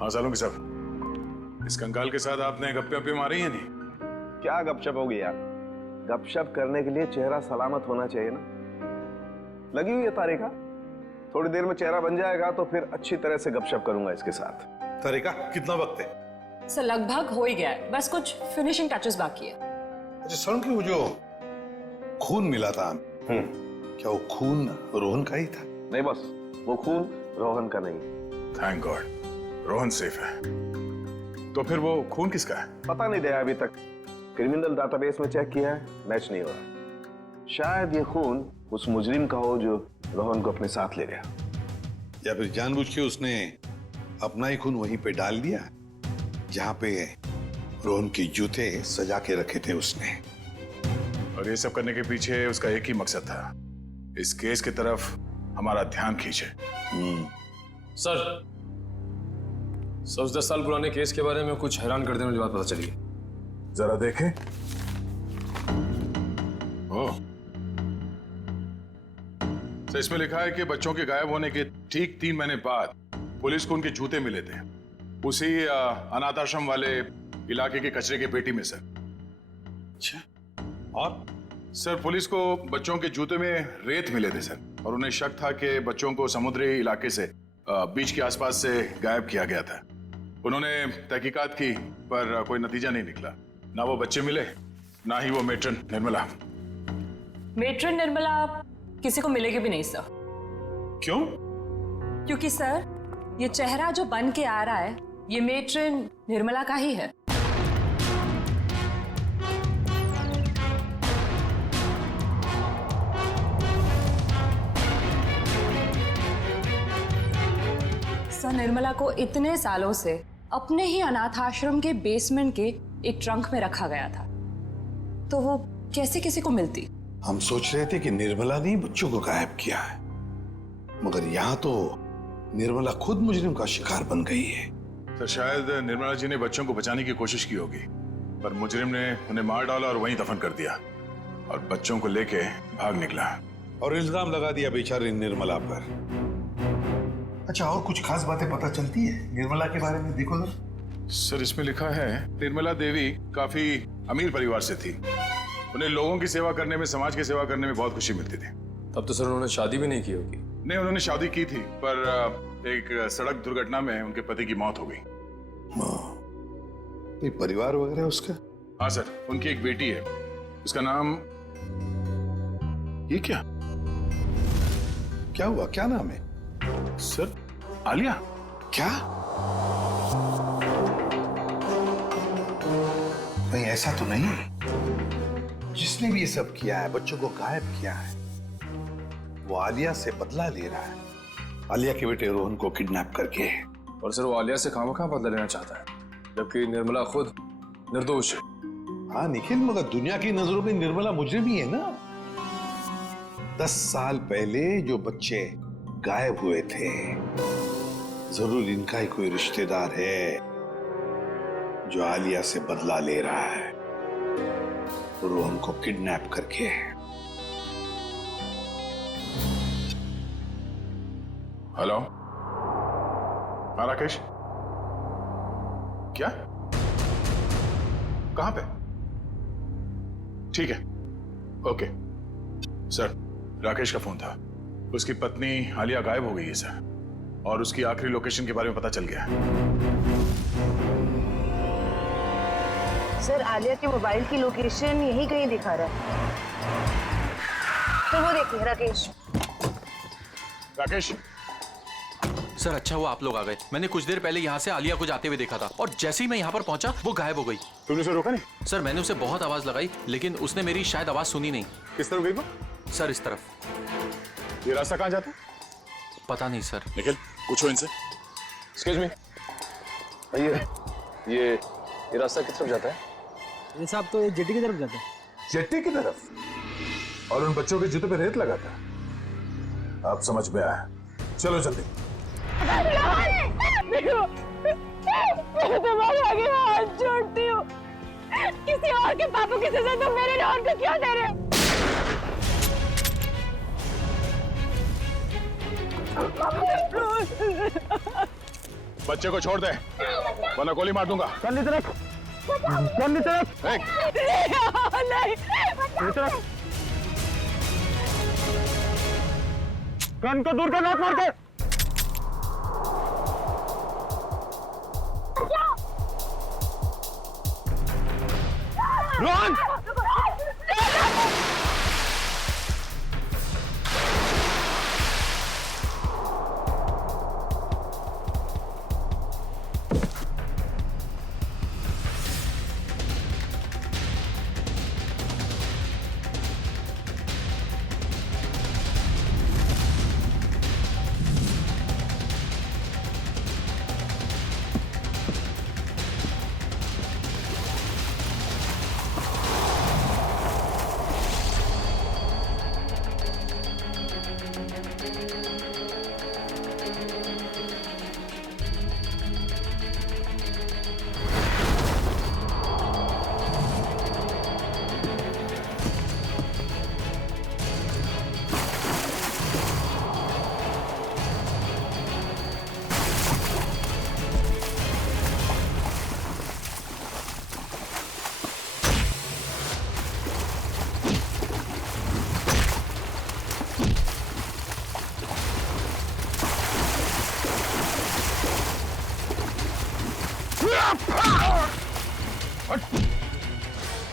हाँ सालों के साहब, इस कंकाल के साथ आपने गप्पे मारी है नहीं? क्या गपशप होगी यार? गपशप करने के लिए चेहरा सलामत होना चाहिए ना। लगी हुई है तारिका, थोड़ी देर में चेहरा बन जाएगा तो फिर अच्छी तरह से गपशप करूंगा इसके साथ। तारिका, कितना वक्त है? सर, लगभग हो ही गया है, बस कुछ फिनिशिंग टचेस बाकी है। अच्छा सर, की वो जो खून मिला था, क्या वो खून रोहन का ही था? नहीं, बस वो खून रोहन का नहीं। थैंक गॉड, रोहन सेफ है। तो फिर वो खून किसका है? पता नहीं दया, अभी तक क्रिमिनल डाटाबेस में चेक किया है, मैच नहीं हो रहा। शायद ये खून उस मुजरिम का हो जो रोहन को अपने साथ ले गया, या फिर जानबूझ के उसने अपना ही खून वहीं पे डाल दिया जहां पे रोहन के जूते सजा के रखे थे उसने। और ये सब करने के पीछे उसका एक ही मकसद था, इस केस की तरफ हमारा ध्यान खींचे। सर, 10 साल पुराने केस के बारे में कुछ हैरान कर देने वाली बात पता चली है। जरा देखें। ओह, तो इसमें लिखा है कि बच्चों के गायब होने के ठीक 3 महीने बाद पुलिस को उनके जूते मिले थे, उसी अनाथ आश्रम वाले इलाके के कचरे के पेटी में सर। अच्छा, और सर पुलिस को बच्चों के जूते में रेत मिले थे सर, और उन्हें शक था कि बच्चों को समुद्री इलाके से बीच के आसपास से गायब किया गया था। उन्होंने तहकीकात की पर कोई नतीजा नहीं निकला, ना वो बच्चे मिले ना ही वो मेट्रन निर्मला। मेट्रन निर्मला किसी को मिलेगी भी नहीं सर। क्यों? क्योंकि सर, ये चेहरा जो बन के आ रहा है, ये मेट्रन निर्मला का ही है। सर, निर्मला को इतने सालों से अपने ही अनाथ आश्रम के बेसमेंट के एक ट्रंक में रखा गया था, तो वो कैसे किसी को मिलती? हम सोच रहे थे कि निर्मला ने बच्चों को गायब किया है, मगर यहाँ तो निर्मला खुद मुजरिम का शिकार बन गई है। तो शायद निर्मला जी ने बच्चों को बचाने की कोशिश की होगी, पर मुजरिम ने उन्हें मार डाला और वहीं दफन कर दिया और बच्चों को लेके भाग निकला और इल्जाम लगा दिया बेचारी निर्मला पर। अच्छा, और कुछ खास बातें पता चलती है निर्मला के बारे में? देखो जरा। सर, इसमें लिखा है निर्मला देवी काफी अमीर परिवार से थी। उन्हें लोगों की सेवा करने में, समाज की सेवा करने में बहुत खुशी मिलती थी। तब तो सर उन्होंने शादी भी नहीं की होगी। नहीं, उन्होंने शादी की थी, पर एक सड़क दुर्घटना में उनके पति की मौत हो गई। कोई परिवार वगैरह उसका? हाँ सर, उनकी एक बेटी है, उसका नाम, ये क्या क्या हुआ, क्या नाम है? सर, आलिया। क्या? नहीं, ऐसा तो नहीं। जिसने भी ये सब किया है, बच्चों को गायब किया है, वो आलिया से बदला ले रहा है, आलिया के बेटे रोहन को किडनैप करके। और सर, वो आलिया से खामखा बदला लेना चाहता है, जबकि निर्मला खुद निर्दोष है। हाँ निखिल, मगर दुनिया की नजरों में निर्मला मुजरिम ही है ना। 10 साल पहले जो बच्चे गायब हुए थे, जरूर इनका ही कोई रिश्तेदार है जो आलिया से बदला ले रहा है, रोहन को किडनैप करके। हेलो, हाँ राकेश, क्या, कहां पे? ठीक है, ओके सर। राकेश का फोन था, उसकी पत्नी आलिया गायब हो गई है सर, और उसकी आखिरी लोकेशन के बारे में पता चल गया है। सर, आलिया के मोबाइल की लोकेशन यही कहीं दिखा रहा है। तो वो देखिए राकेश। राकेश सर, अच्छा हुआ आप लोग आ गए। मैंने कुछ देर पहले यहाँ से आलिया को जाते हुए देखा था, और जैसे ही मैं यहाँ पर पहुंचा वो गायब हो गई। तुमने उसे रोका नहीं? सर, मैंने उसे बहुत आवाज लगाई, लेकिन उसने मेरी शायद आवाज सुनी नहीं। किस तरफ गई वो? सर, इस तरफ। ये रास्ता कहाँ जाता है? पता नहीं सर। निखिल, पूछो इनसे। एक्सक्यूज मी, ये रास्ता किस तरफ जाता है? ये साहब तो ये जेटी की तरफ जाता है। जेटी की तरफ? और उन बच्चों के जूते पे रेत लगा था। अब समझ में आया, चलो जल्दी। मैं तुम्हारे आगे हाथ जोड़ती हूँ, किसी और के पापों की सजा तुम मेरे रोहन को क्यों दे रहे हो? बच्चे को छोड़ दे, वरना गोली मार दूंगा। कन्नी तरफ, कन्नी तरफ। नहीं, कन को दूर कर, हाथ मार के। रोहन!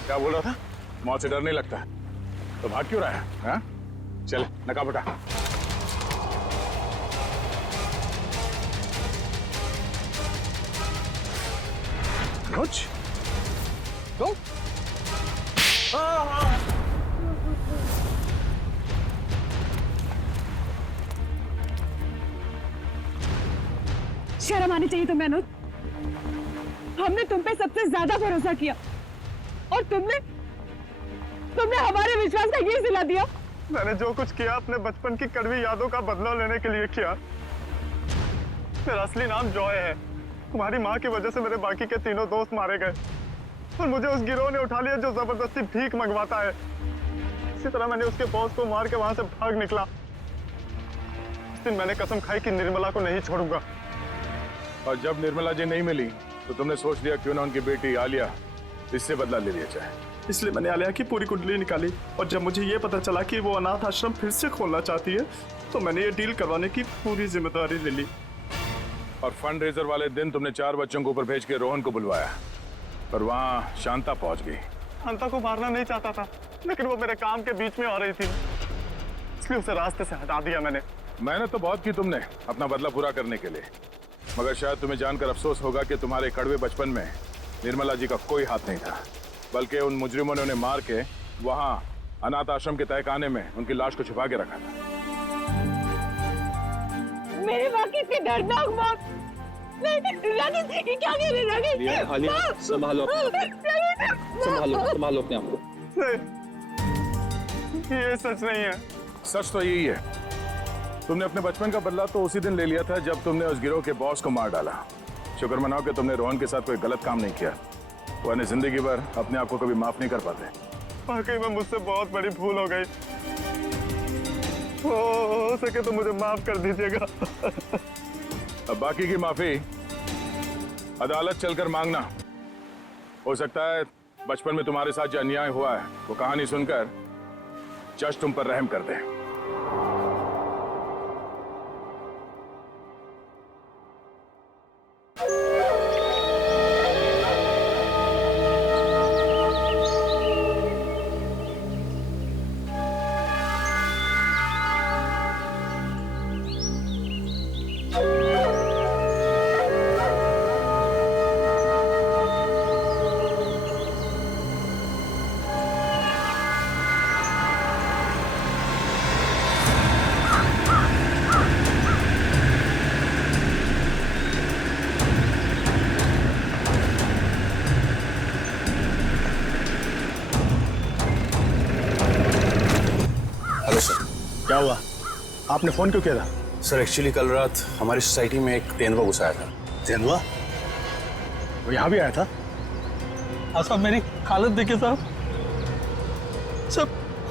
क्या बोल रहा था? मौत से डर नहीं लगता, तो भाग क्यों रहा है? हाँ? चल, नकाब उठा। कुछ तो शर्म आनी चाहिए तुम्हें अनुज। हमने तुम पे सबसे ज्यादा भरोसा किया और तुमने हमारे विश्वास का ये सिला दिया। मैंने जो कुछ किया अपने बचपन की कड़वी यादों का बदला लेने के लिए किया। मेरा असली नाम जॉय है। तुम्हारी माँ की वजह से मेरे बाकी के तीनों दोस्त मारे गए और मुझे उस गिरोह ने उठा लिया जो जबरदस्ती भीख मंगवाता है। इसी तरह मैंने उसके बॉस को मार के वहां से भाग निकला। उस दिन मैंने कसम खाई कि निर्मला को नहीं छोड़ूंगा। और जब निर्मला जी नहीं मिली तो तुमने सोच लिया क्यों ना उनकी बेटी आलिया इससे बदला ले लिया जाए। इसलिए मैंने आलिया की पूरी कुंडली निकाली और जब मुझे ये पता चला कि वो अनाथ आश्रम फिर से खोलना चाहती है तो मैंने ये डील करवाने की पूरी जिम्मेदारी ले ली। और फंड रेजर वाले दिन तुमने 4 बच्चों को ऊपर भेज के रोहन को बुलवाया, पर वहां शांता पहुंच गई। शांता को मारना नहीं चाहता था, लेकिन वो मेरे काम के बीच में आ रही थी, इसलिए उसे रास्ते से हटा दिया मैंने। मेहनत तो बहुत की तुमने अपना बदला पूरा करने के लिए, मगर शायद तुम्हें जानकर अफसोस होगा कि तुम्हारे कड़वे बचपन में निर्मला जी का कोई हाथ नहीं था, बल्कि उन मुजरिमों ने उन्हें मार के वहां अनाथ आश्रम के तहखाने में उनकी लाश को छुपा के रखा था। मेरी माँ की इतनी दर्दनाक मौत क्या संभालो अपने आप को। ये सच नहीं है। सच तो यही है, तुमने अपने बचपन का बदला तो उसी दिन ले लिया था जब तुमने उस गिरोह के बॉस को मार डाला। शुक्र मनाओ कि तुमने रोहन के साथ कोई गलत काम नहीं किया, वरना जिंदगी भर अपने आप को कभी माफ नहीं कर पाते। वाकई में मुझसे बहुत बड़ी भूल हो गई। हो सके तो मुझे माफ कर दीजिएगा। अब बाकी की माफी अदालत चलकर मांगना। हो सकता है बचपन में तुम्हारे साथ जो अन्याय हुआ है वो कहानी सुनकर जज तुम पर रहम कर दे। क्या हुआ? आपने फोन क्यों किया था? सर एक्चुअली कल रात हमारी सोसाइटी में एक तेंदुआ घुस आया था। तेंदुआ? वो यहाँ भी आया था? साहब मेरी हालत देखिए साहब,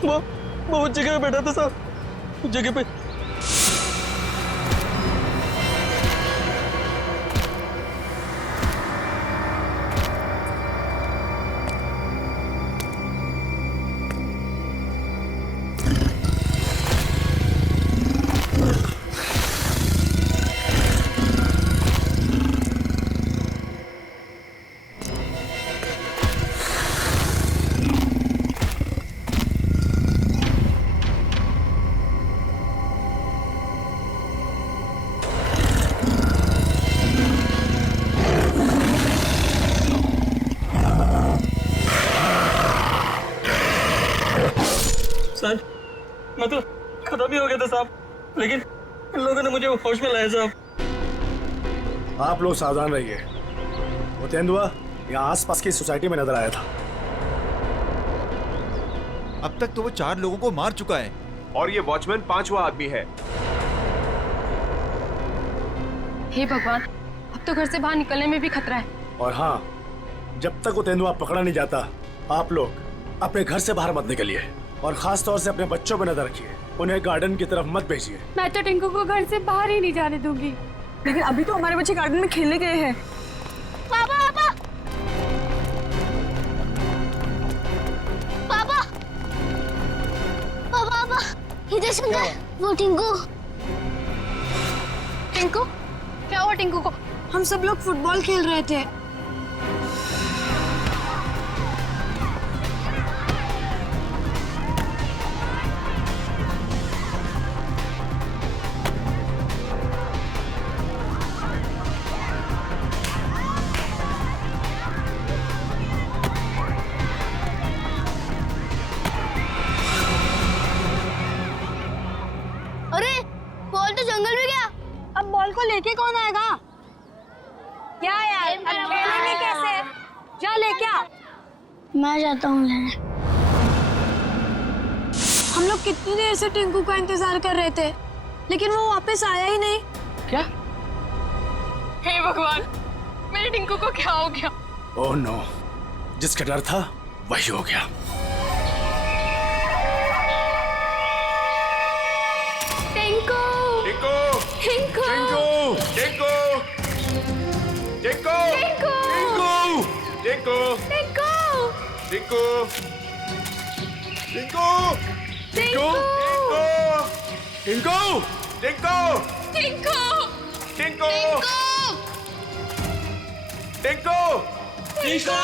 वो उस जगह पे बैठा था साहब, उस जगह पे। सर मैं तो खत्म ही हो गया था साहब, लेकिन इन लोगों ने मुझे होश में लाया साहब। आप लोग सावधान रहिए। वो तेंदुआ यहाँ आसपास की सोसाइटी में नजर आया था। अब तक तो वो 4 लोगों को मार चुका है और ये वॉचमैन 5वां आदमी है। हे भगवान, अब तो घर से बाहर निकलने में भी खतरा है। और हाँ, जब तक वो तेंदुआ पकड़ा नहीं जाता आप लोग अपने घर से बाहर मत निकलिए और खास तौर से अपने बच्चों पर नजर रखिए, उन्हें गार्डन की तरफ मत भेजिए। मैं तो टिंकू को घर से बाहर ही नहीं जाने दूंगी। लेकिन अभी तो हमारे बच्चे गार्डन में खेलने गए हैं। पापा पापा पापा पापा पापा इधर सुन, वो टिंकू। टिंकू? क्या हुआ टिंकू को? हम सब लोग फुटबॉल खेल रहे थे। अब बॉल को लेके कौन आएगा? क्या यार, अब खेलेंगे कैसे? लेके आ। मैं जाता हूँ लेने। हम लोग कितनी देर से टिंकू का इंतजार कर रहे थे, लेकिन वो वापस आया ही नहीं। क्या? हे भगवान, मेरे टिंकू को क्या हो गया? ओह नो, जिसका डर था वही हो गया। टिंकू, टिंकू, टिंकू, टिंकू, टिंकू, टिंकू, टिंकू, टिंकू, टिंकू, टिंकू, टिंकू, टिंकू, टिंकू, टिंकू, टिंकू, टिंकू।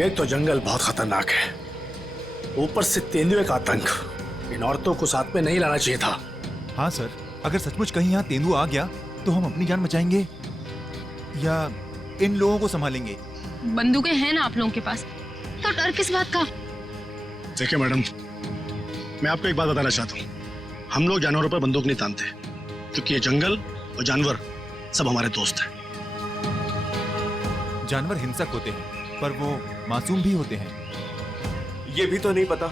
एक तो जंगल बहुत खतरनाक है, ऊपर से तेंदुए का आतंक। इन औरतों को साथ में नहीं लाना चाहिए था। हाँ सर, अगर सचमुच कहीं यहाँ तेंदुआ आ गया तो हम अपनी जान बचाएंगे या इन लोगों को संभालेंगे? बंदूकें हैं ना आप लोगों के पास, तो डर किस बात का? देखिए मैडम, मैं आपको एक बात बताना चाहता हूँ। हम लोग जानवरों पर बंदूक नहीं तानते, क्योंकि ये जंगल और जानवर सब हमारे दोस्त हैं। जानवर हिंसक होते हैं, पर वो मासूम भी होते हैं। ये भी तो नहीं पता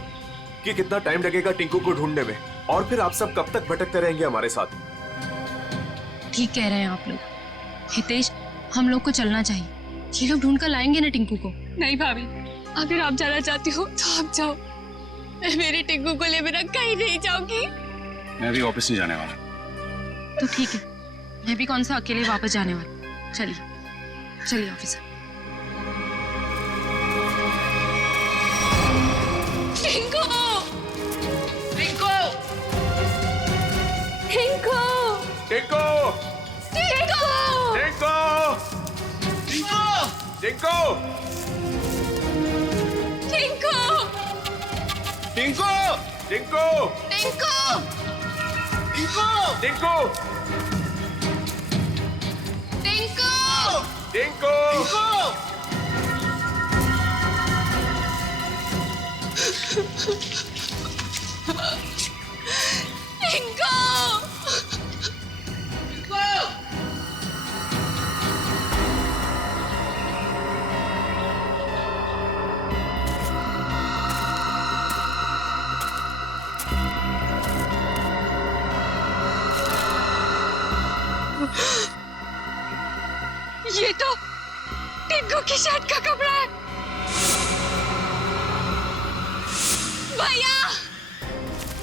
कि कितना टाइम लगेगा टिंकू को ढूंढने में, और फिर आप सब कब तक भटकते रहेंगे हमारे साथ। ठीक कह रहे हैं आप लोग। हितेश, हम लोग को चलना चाहिए। ये लोग ढूंढ कर लाएंगे ना टिंकू को। नहीं भाभी, अगर आप जाना चाहती हो तो आप जाओ। मैं मेरी टिंकू को ले बिना कहीं नहीं जाऊंगी। मैं भी ऑफिस नहीं जाने वाला। तो ठीक है, मैं भी कौन सा अकेले वापस जाने वाली। चलिए चलिए ऑफिसर। टिंकू, टिंकू, टिंकू, टिंकू, टिंकू, टिंकू, टिंकू, टिंकू, टिंकू, टिंकू, टिंकू, टिंकू, टिंकू, टिंकू, टिंकू, ये तो टिंकू की शर्ट का कपड़ा है। भैया,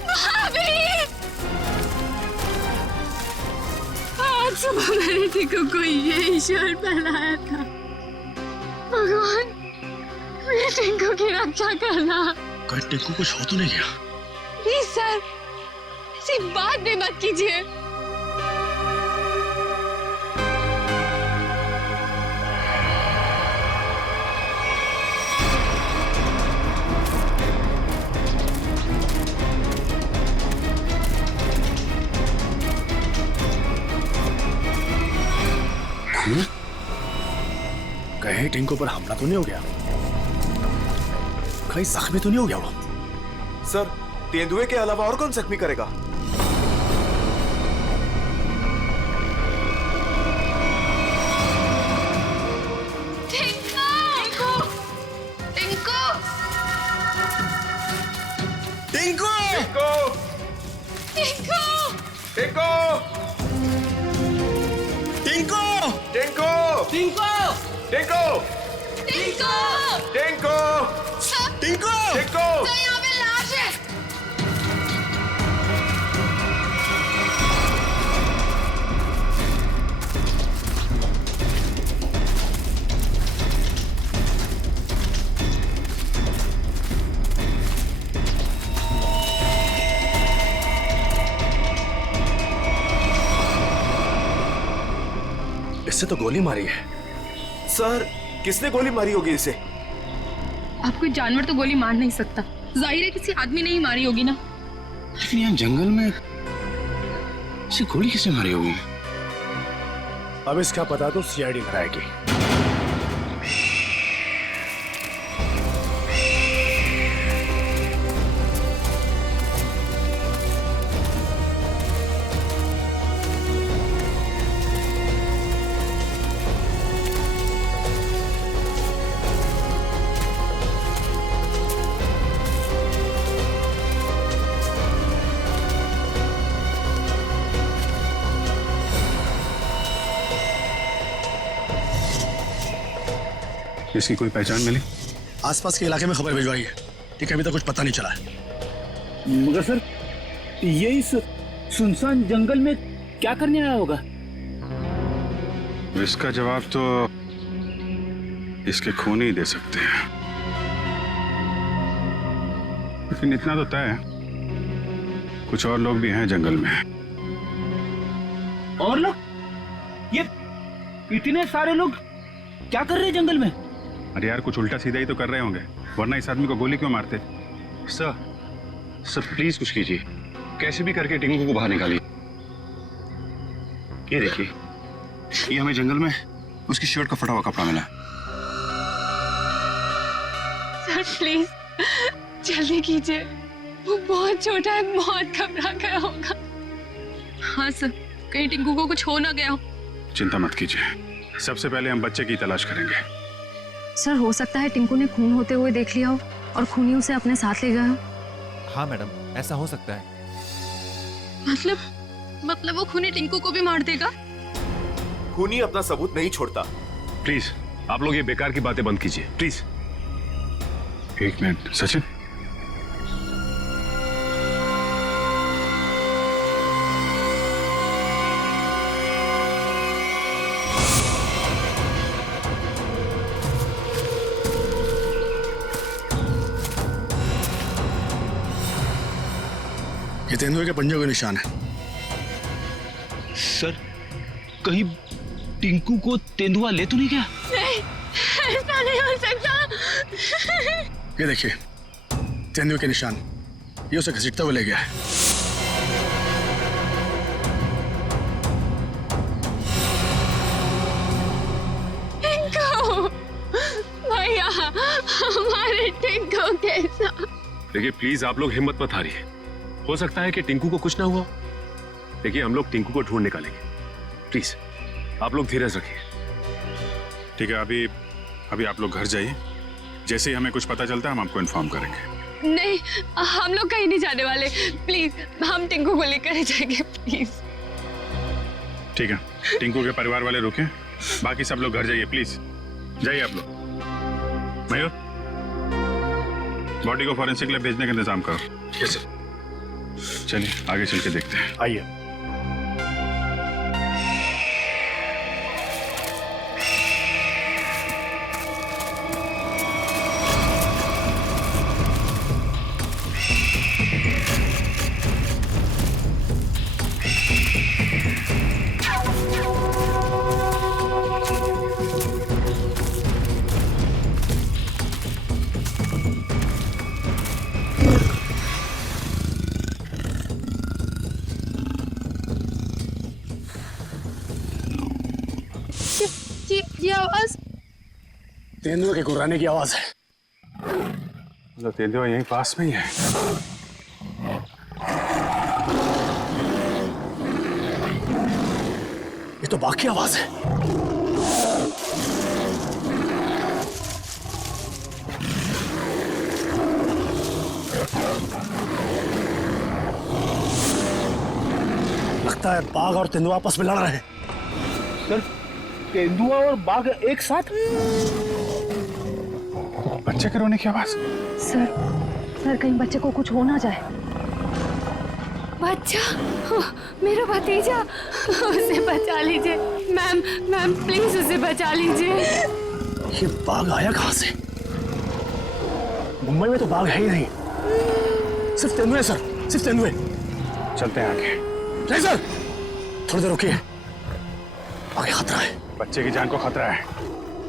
भाभी, आज सुबह मैंने टिंकू को ये शर्ट पहनाया था। भगवान, मेरे टिंकू की रक्षा करना। कहीं टिंकू कुछ हो तो नहीं गया? प्लीज सर, ऐसी बात भी मत कीजिए। कहीं टिंकू पर हमला तो नहीं हो गया? कहीं जख्मी तो नहीं हो गया वो? सर, तेंदुए के अलावा और कौन जख्मी करेगा? टिंकू, टिंकू, टिंकू, टिंकू, टिंकू, टिंकू, टिंकू, टिंकू, टिंकू, टिंकू, टिंकू। यहाँ पे लाश है। इससे तो गोली मारी है। सर, किसने गोली मारी होगी इसे? आप कोई जानवर तो गोली मार नहीं सकता। जाहिर है किसी आदमी ने ही मारी होगी ना। लेकिन यहाँ जंगल में इसे गोली किसने मारी होगी? अब इसका पता तो सीआईडी लगाएगी। इसकी कोई पहचान मिली? आसपास के इलाके में खबर भिजवाई है, ठीक है, अभी तक कुछ पता नहीं चला है। मगर सर ये इस सुनसान जंगल में क्या करने आया होगा? इसका जवाब तो इसके खून ही दे सकते हैं। लेकिन इतना तो तय है, कुछ और लोग भी हैं जंगल में। और लोग? ये इतने सारे लोग क्या कर रहे हैं जंगल में? अरे यार, कुछ उल्टा सीधा ही तो कर रहे होंगे, वरना इस आदमी को गोली क्यों मारते? सर प्लीज कुछ कीजिए, कैसे भी करके टिंकू को बाहर निकालिए। ये देखिए, ये हमें जंगल में उसकी शर्ट का फटा हुआ कपड़ा मिला। सर प्लीज जल्दी कीजिए, वो बहुत छोटा है, बहुत घबरा गया होगा। हाँ सर, कहीं टिंकू को कुछ हो ना गया हो। चिंता मत कीजिए, सबसे पहले हम बच्चे की तलाश करेंगे। सर हो सकता है टिंकू ने खून होते हुए देख लिया हो और खूनी उसे अपने साथ ले गया हो। हाँ मैडम, ऐसा हो सकता है। मतलब वो खूनी टिंकू को भी मार देगा? खूनी अपना सबूत नहीं छोड़ता। प्लीज आप लोग ये बेकार की बातें बंद कीजिए, प्लीज। एक मिनट सचिन, ये तेंदुए के पंजों के निशान है। सर कहीं टिंकू को तेंदुआ ले तो नहीं गया? नहीं, ऐसा नहीं हो सकता। ये देखिए तेंदुए के निशान, ये उसे घसीटता हुआ ले गया है। टिंकू भैया, हमारे टिंकू कैसा? देखिए प्लीज आप लोग हिम्मत मत हारिए, हो सकता है कि टिंकू को कुछ ना हुआ। देखिए हम लोग टिंकू को ढूंढ निकालेंगे, प्लीज आप लोग धीरज रखिए। ठीक है, अभी आप लोग घर जाइए, जैसे ही हमें कुछ पता चलता है हम आपको इन्फॉर्म करेंगे। नहीं, हम लोग कहीं नहीं जाने वाले, प्लीज हम टिंकू को लेकर जाएंगे, प्लीज। ठीक है, टिंकू के परिवार वाले रुके, बाकी सब लोग घर जाइए, प्लीज जाइए आप लोग। मयूर, बॉडी को फॉरेंसिक लैब भेजने का इंतजाम करो। Yes sir. चलिए आगे चल के देखते हैं। आइए। ये आवाज तेंदुए के गुर्राने की आवाज है। तो तेंदुआ यहीं पास में ही है। ये तो बाघ की आवाज है। लगता है बाघ और तेंदुआ आपस में लड़ रहे हैं। सर तेंदुआ और बाघ एक साथ? बच्चे के रोने की आवाज। सर कहीं बच्चे को कुछ हो ना जाए। बच्चा, मेरा भतीजा, उसे बचा लीजिए मैम प्लीज उसे बचा लीजिए। ये बाघ आया कहां से? मुंबई में तो बाघ है ही नहीं, सिर्फ तेंदुए सर, सिर्फ तेंदुए। चलते हैं आगे। नहीं सर, थोड़ी देर रुकिए, आगे खतरा है। बच्चे की जान को खतरा है,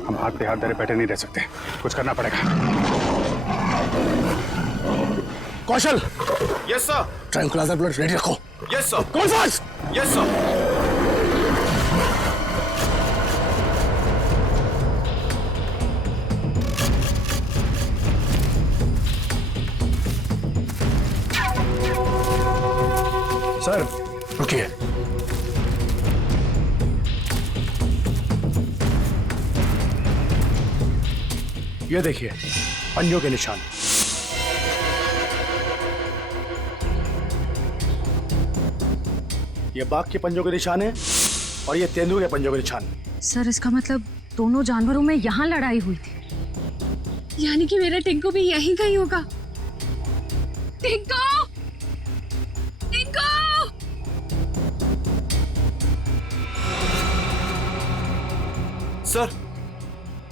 हम हाथ पे हाथ धरे बैठे नहीं रह सकते, कुछ करना पड़ेगा। Kaushal. Yes sir. Tranquilliser blood ready रखो। Yes sir. कौन फास्ट? Yes sir. सर रुकिए। ये देखिए पंजों के निशान। ये बाघ के पंजों के निशान है और ये तेंदुए के पंजों के निशान। सर इसका मतलब दोनों जानवरों में यहाँ लड़ाई हुई थी। यानी कि मेरा टिंकू भी यहीं कहीं होगा। टिंकू! टिंकू! सर,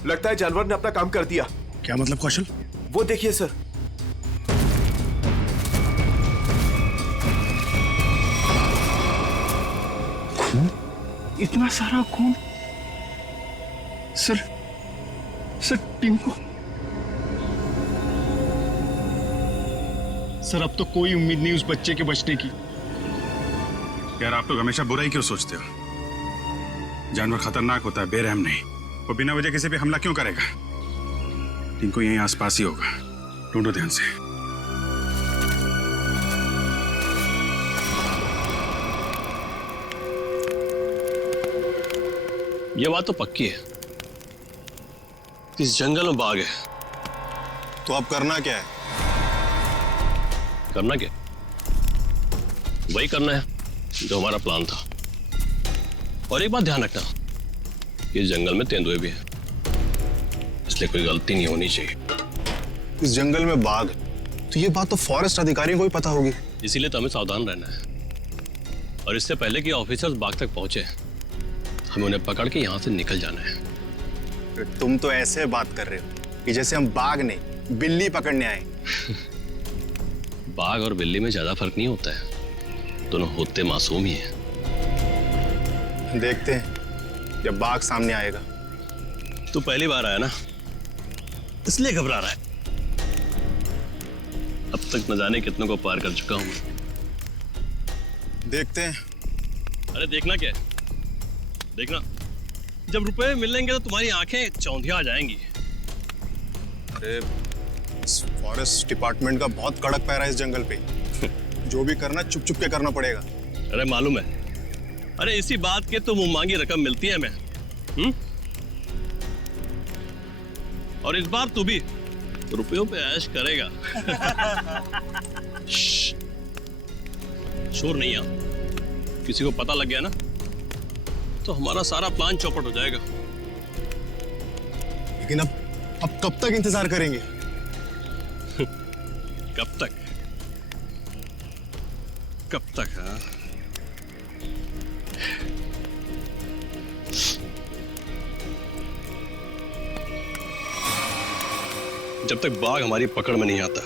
लगता है जानवर ने अपना काम कर दिया। क्या मतलब कौशल? वो देखिए सर। इतना सारा खून। सर टिंकू। सर अब तो कोई उम्मीद नहीं उस बच्चे के बचने की। यार आप लोग हमेशा बुरा ही क्यों सोचते हो? जानवर खतरनाक होता है, बेरहम नहीं। वो बिना वजह किसी पे हमला क्यों करेगा? टिंकू यहीं आसपास ही होगा, ढूंढो ध्यान से। ये बात तो पक्की है, इस जंगल में बाघ है। तो अब करना क्या है? करना क्या? वही करना है जो हमारा प्लान था। और एक बात ध्यान रखना, इस जंगल में तेंदुए भी हैं, इसलिए कोई गलती नहीं होनी चाहिए। इस जंगल में बाघ, तो ये बात तो फॉरेस्ट अधिकारियों को भी पता होगी। इसीलिए तो हमें सावधान रहना है, और इससे पहले कि ऑफिसर्स बाघ तक पहुंचे हमें उन्हें पकड़ के यहाँ से निकल जाना है। तुम तो ऐसे बात कर रहे हो कि जैसे हम बाघ नहीं बिल्ली पकड़ने आए। बाघ और बिल्ली में ज्यादा फर्क नहीं होता है, दोनों होते मासूम ही हैं। देखते हैं जब बाघ सामने आएगा। तू पहली बार आया ना, इसलिए घबरा रहा है। अब तक न जाने कितनों को पार कर चुका हूं। देखते हैं। अरे देखना क्या है? देखना, जब रुपए मिलेंगे तो तुम्हारी आंखें चौंधिया आ जाएंगी। अरे इस फॉरेस्ट डिपार्टमेंट का बहुत कड़क पैरा है इस जंगल पे। जो भी करना चुप चुप के करना पड़ेगा। अरे मालूम है, अरे इसी बात के तो मुंह मांगी रकम मिलती है हमें। और इस बार तू भी रुपयों पे ऐश करेगा। शोर नहीं आ, किसी को पता लग गया ना तो हमारा सारा प्लान चौपट हो जाएगा। लेकिन अब कब तक इंतजार करेंगे? कब तक? कब तक? हाँ, जब तक बाघ हमारी पकड़ में नहीं आता।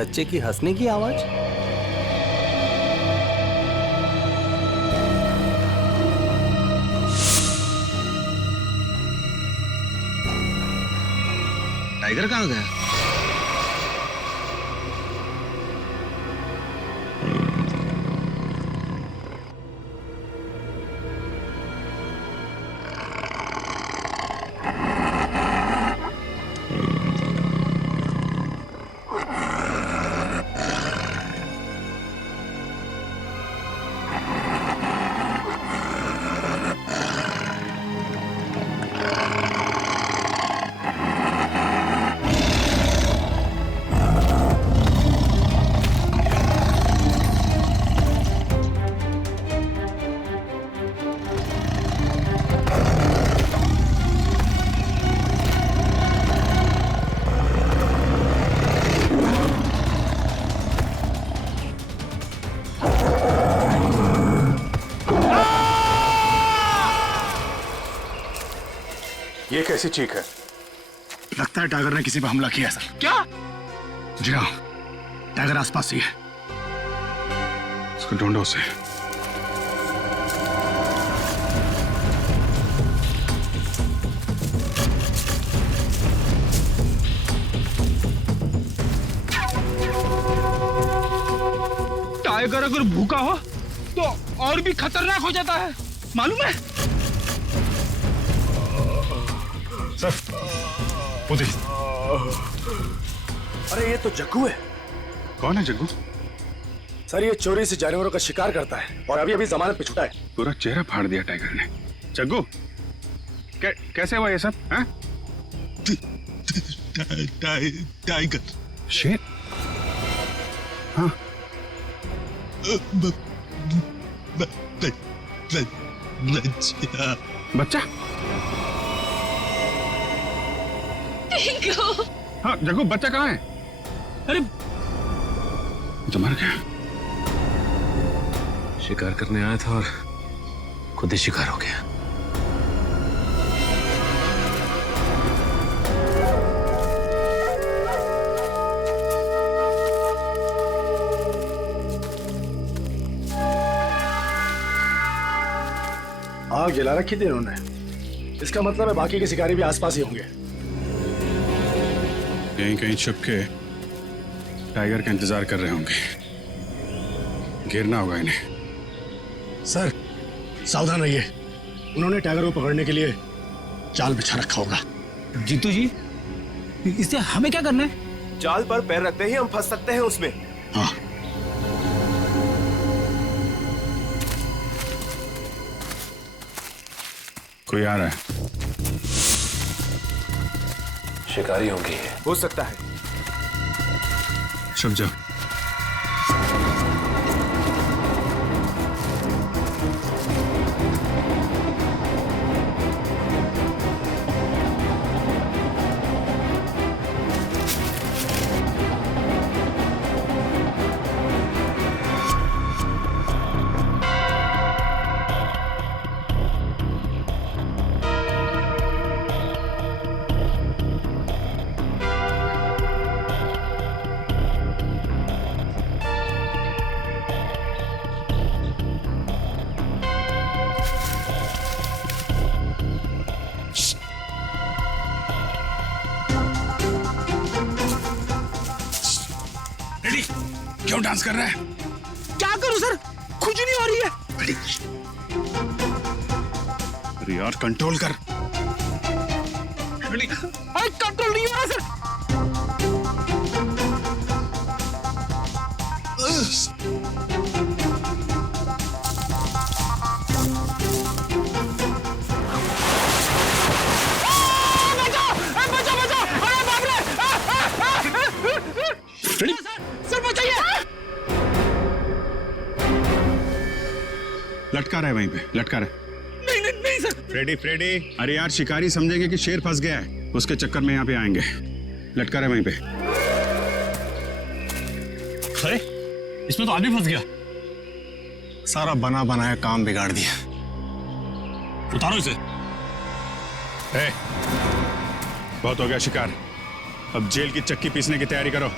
बच्चे की हंसने की आवाज। टाइगर कहाँ गया? ये कैसी चीख है? लगता है टाइगर ने किसी पर हमला किया है सर। क्या? जी हाँ, टाइगर आसपास ही है। उसको ढूंढो उसे। टाइगर अगर भूखा हो तो और भी खतरनाक हो जाता है, मालूम है? सर, वो देखिए। अरे ये तो जग्गू है। कौन है जग्गू? सर ये चोरी से जानवरों का शिकार करता है और अभी अभी जमानत पे छूटा है। पूरा चेहरा फाड़ दिया टाइगर ने। जग्गू, कैसे हुआ ये सब? हैं? टाइगर। शेर? हाँ। बच्चा? हाँ जग्गू, बच्चा कहाँ है? अरे तो मर गया। शिकार करने आया था और खुद ही शिकार हो गया। आग जला रखी थी इन्होंने। इसका मतलब है बाकी के शिकारी भी आसपास ही होंगे। कहीं कहीं छुप के टाइगर का इंतजार कर रहे होंगे। घेरना होगा इन्हें। सर सावधान रहिए, उन्होंने टाइगर को पकड़ने के लिए जाल बिछा रखा होगा। जीतू जी, इससे हमें क्या करना है? जाल पर पैर रखते ही हम फंस सकते हैं उसमें। हाँ। कोई आ रहा है। शिकारी होंगे। हो सकता है। छुप जाओ। क्यों डांस कर रहा है? क्या करूं सर, खुजली हो रही है। अरे यार कंट्रोल कर। कंट्रोल नहीं हो रहा सर। लटका रहा है वहीं पे, लटका रहा है। नहीं नहीं नहीं सर। फ्रेडी फ्रेडी, अरे यार शिकारी समझेंगे कि शेर फंस गया है, उसके चक्कर में यहाँ पे आएंगे। लटका रहा है वहीं पे। अरे इसमें तो आदमी फंस गया। सारा बना बनाया काम बिगाड़ दिया। उतारो इसे। बहुत हो गया शिकार, अब जेल की चक्की पीसने की तैयारी करो।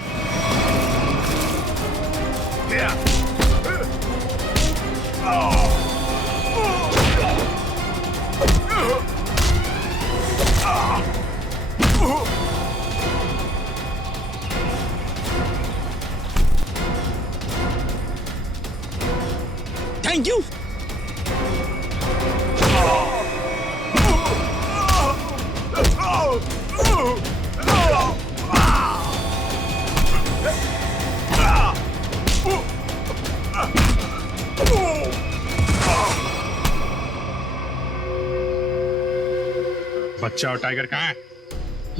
बच्चा और टाइगर कहाँ है?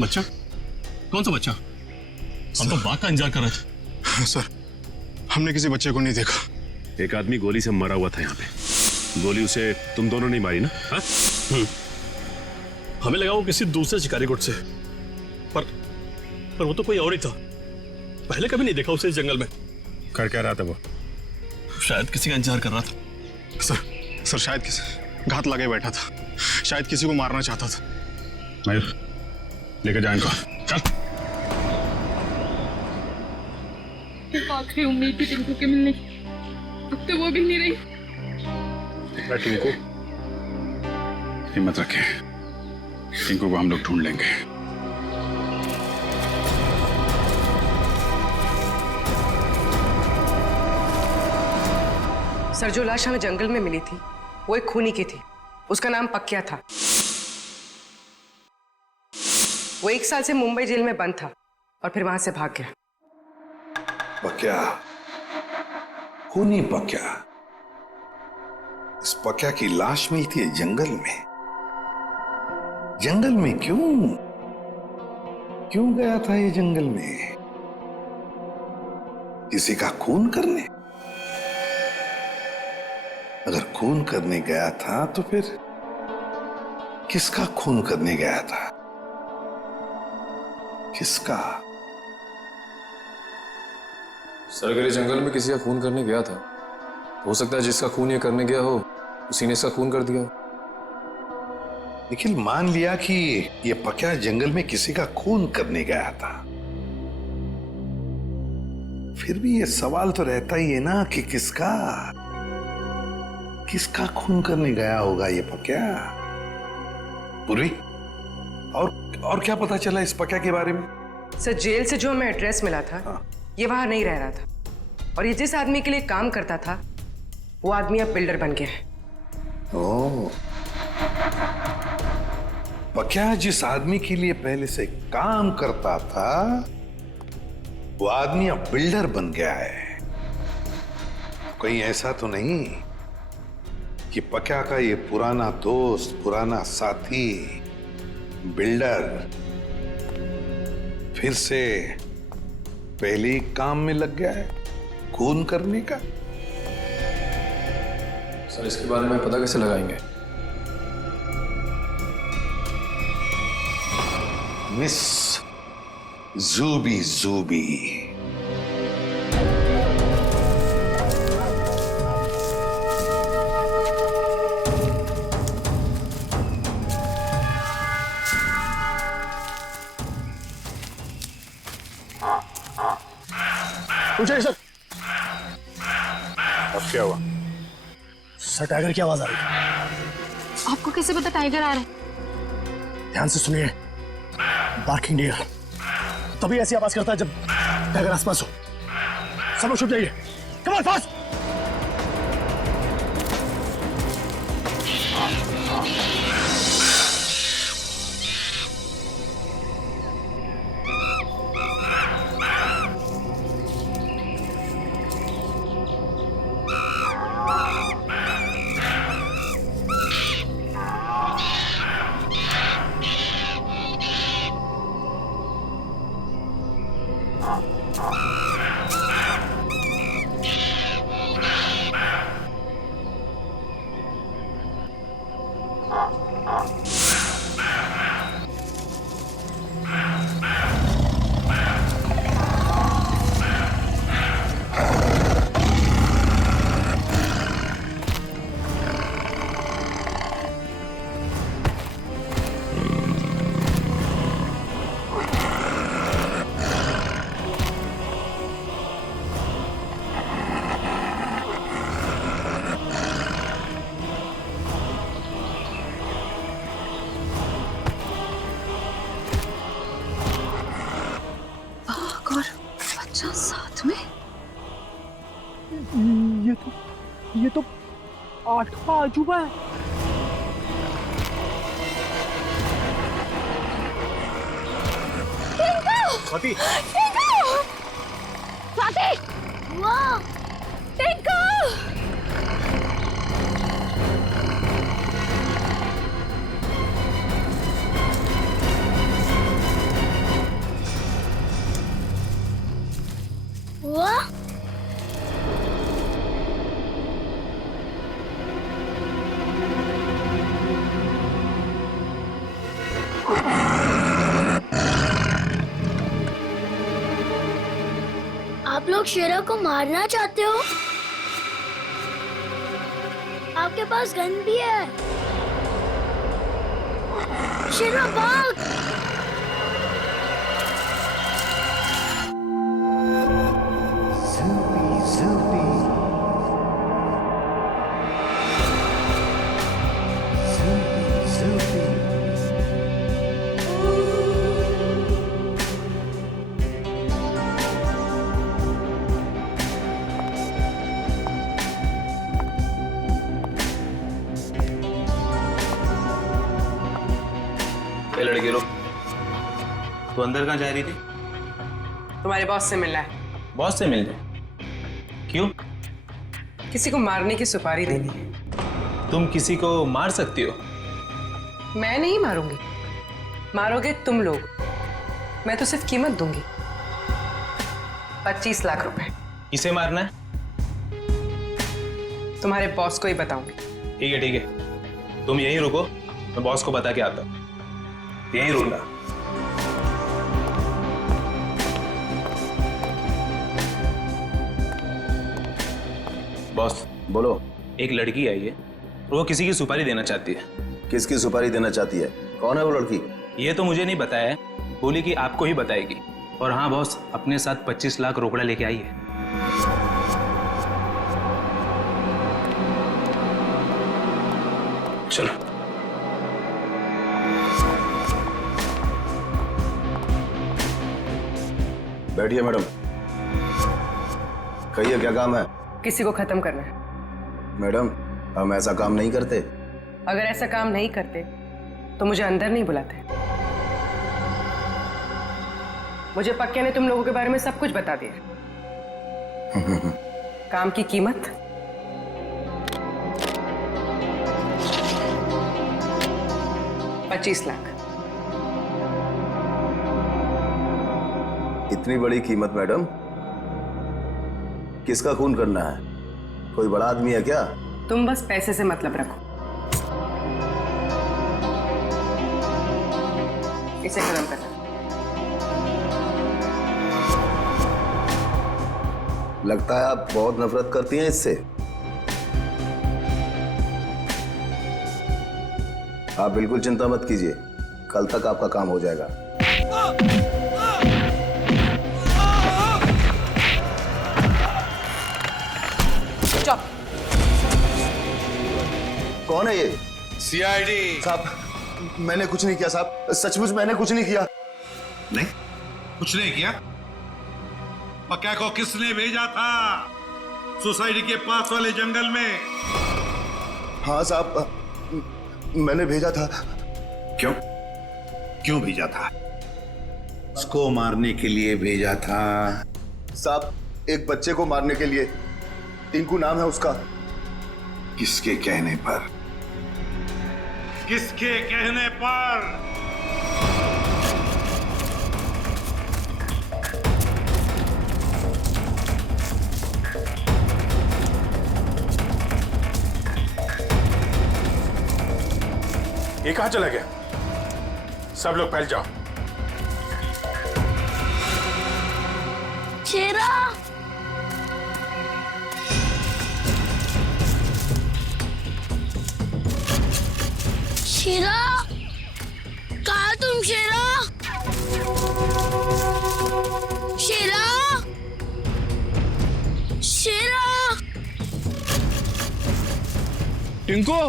बच्चा? कौन सा बच्चा? हम तो बाघ का इंतजार कर रहे थे। सर, हमने किसी बच्चे को नहीं देखा। एक आदमी गोली से मरा हुआ था यहाँ पे। गोली उसे तुम दोनों ने मारी ना? हाँ? हमें लगा वो किसी दूसरे शिकारी गुट से, पर वो तो कोई और ही था। पहले कभी नहीं देखा उसे इस जंगल में। कर क्या रहा था वो? शायद किसी का इंतजार कर रहा था। सर शायद किसी घात लगे बैठा था, शायद किसी को मारना चाहता था। मयूर, लेकर जाए इनको। चल। आखिरी उम्मीद थी टिंकू के मिलने की, अब तो वो भी नहीं रही। टिंकू, हिम्मत रखे, टिंकू को हम लोग ढूंढ लेंगे। सर, जो लाश हमें जंगल में मिली थी वो एक खूनी की थी। उसका नाम पक्या था। वो 1 साल से मुंबई जेल में बंद था और फिर वहां से भाग गया। पक्या, खूनी पक्या। इस पक्या की लाश मिलती है जंगल में। जंगल में क्यों गया था ये जंगल में? किसी का खून करने? अगर खून करने गया था तो फिर किसका खून करने गया था? किसका? सर, अगर ये जंगल में किसी का खून करने गया था, हो सकता है जिसका खून ये करने गया हो उसी ने इसका खून कर दिया। निखिल, मान लिया कि ये पक्या जंगल में किसी का खून करने गया था, फिर भी ये सवाल तो रहता ही है ना कि किसका खून करने गया होगा ये पक्या? पूर्वी, और क्या पता चला इस पक्या के बारे में? सर, जेल से जो हमें एड्रेस मिला था, ये वहां नहीं रह रहा था, और ये जिस आदमी के लिए काम करता था वो आदमी अब बिल्डर बन गया है। ओह, पक्या जिस आदमी के लिए पहले से काम करता था वो आदमी अब बिल्डर बन गया है। कहीं ऐसा तो नहीं कि पक्या का ये पुराना दोस्त, पुराना साथी बिल्डर फिर से पहले ही काम में लग गया है खून करने का? सर, इसके बारे में पता कैसे लगाएंगे? मिस ज़ूबी। पूछिए सर। अब क्या हुआ? सर, टाइगर की आवाज आ रही है। आपको कैसे पता टाइगर आ रहा है? ध्यान से सुनिए। बार्किंग डियर तभी ऐसी आवाज करता है जब टाइगर आसपास हो। सब लोग छुप जाइए। Come on, fast. साथ में? ये तो 8वां अजूबा है। स्वाति! स्वाति! वाह! टिंकू! लोग शेरा को मारना चाहते हो? आपके पास गन भी है। शेरा भाग! लड़के लोग, तो अंदर कहाँ जा रही थी? तुम्हारे बॉस से मिलना है। बॉस से मिलने? क्यों? किसी को मारने की सुपारी देनी है। तुम किसी को मार सकती हो? मैं नहीं मारूंगी, मारोगे तुम लोग। मैं तो सिर्फ कीमत दूंगी, 25 लाख रुपए। किसे मारना है? तुम्हारे बॉस को ही बताऊंगी। ठीक है ठीक है, तुम यहीं रुको, मैं बॉस को बता के आता हूँ। यहीं रुकना। बॉस बोलो। एक लड़की आई है, वो किसी की सुपारी देना चाहती है। किसकी सुपारी देना चाहती है? कौन है वो लड़की? ये तो मुझे नहीं बताया है, बोली कि आपको ही बताएगी। और हाँ बॉस, अपने साथ 25 लाख रोकड़ा लेके आई है। चलो। बैठिए मैडम। कहिए क्या काम है? किसी को खत्म करना है। मैडम, हम ऐसा काम नहीं करते। अगर ऐसा काम नहीं करते तो मुझे अंदर नहीं बुलाते। मुझे पक्के ने तुम लोगों के बारे में सब कुछ बता दिया। काम की कीमत 25 लाख। इतनी बड़ी कीमत मैडम? किसका खून करना है? कोई बड़ा आदमी है क्या? तुम बस पैसे से मतलब रखो। इसे खत्म करना। लगता है आप बहुत नफरत करती हैं इससे। आप बिल्कुल चिंता मत कीजिए, कल तक आपका काम हो जाएगा। कौन है ये? सीआईडी साहब, मैंने कुछ नहीं किया साहब, सचमुच मैंने कुछ नहीं किया। नहीं, कुछ नहीं किया? पक्का को किसने भेजा था सोसाइटी के पास वाले जंगल में? हाँ साहब, मैंने भेजा था। क्यों? क्यों भेजा था? उसको मारने के लिए भेजा था साहब, एक बच्चे को मारने के लिए। टिंकू नाम है उसका। किसके कहने पर? किसके कहने पर? ये कहां चला गया? सब लोग फैल जाओ। शेरा! शेरा! कहाँ तुम शेरा? शेरा! शेरा! टिंकू!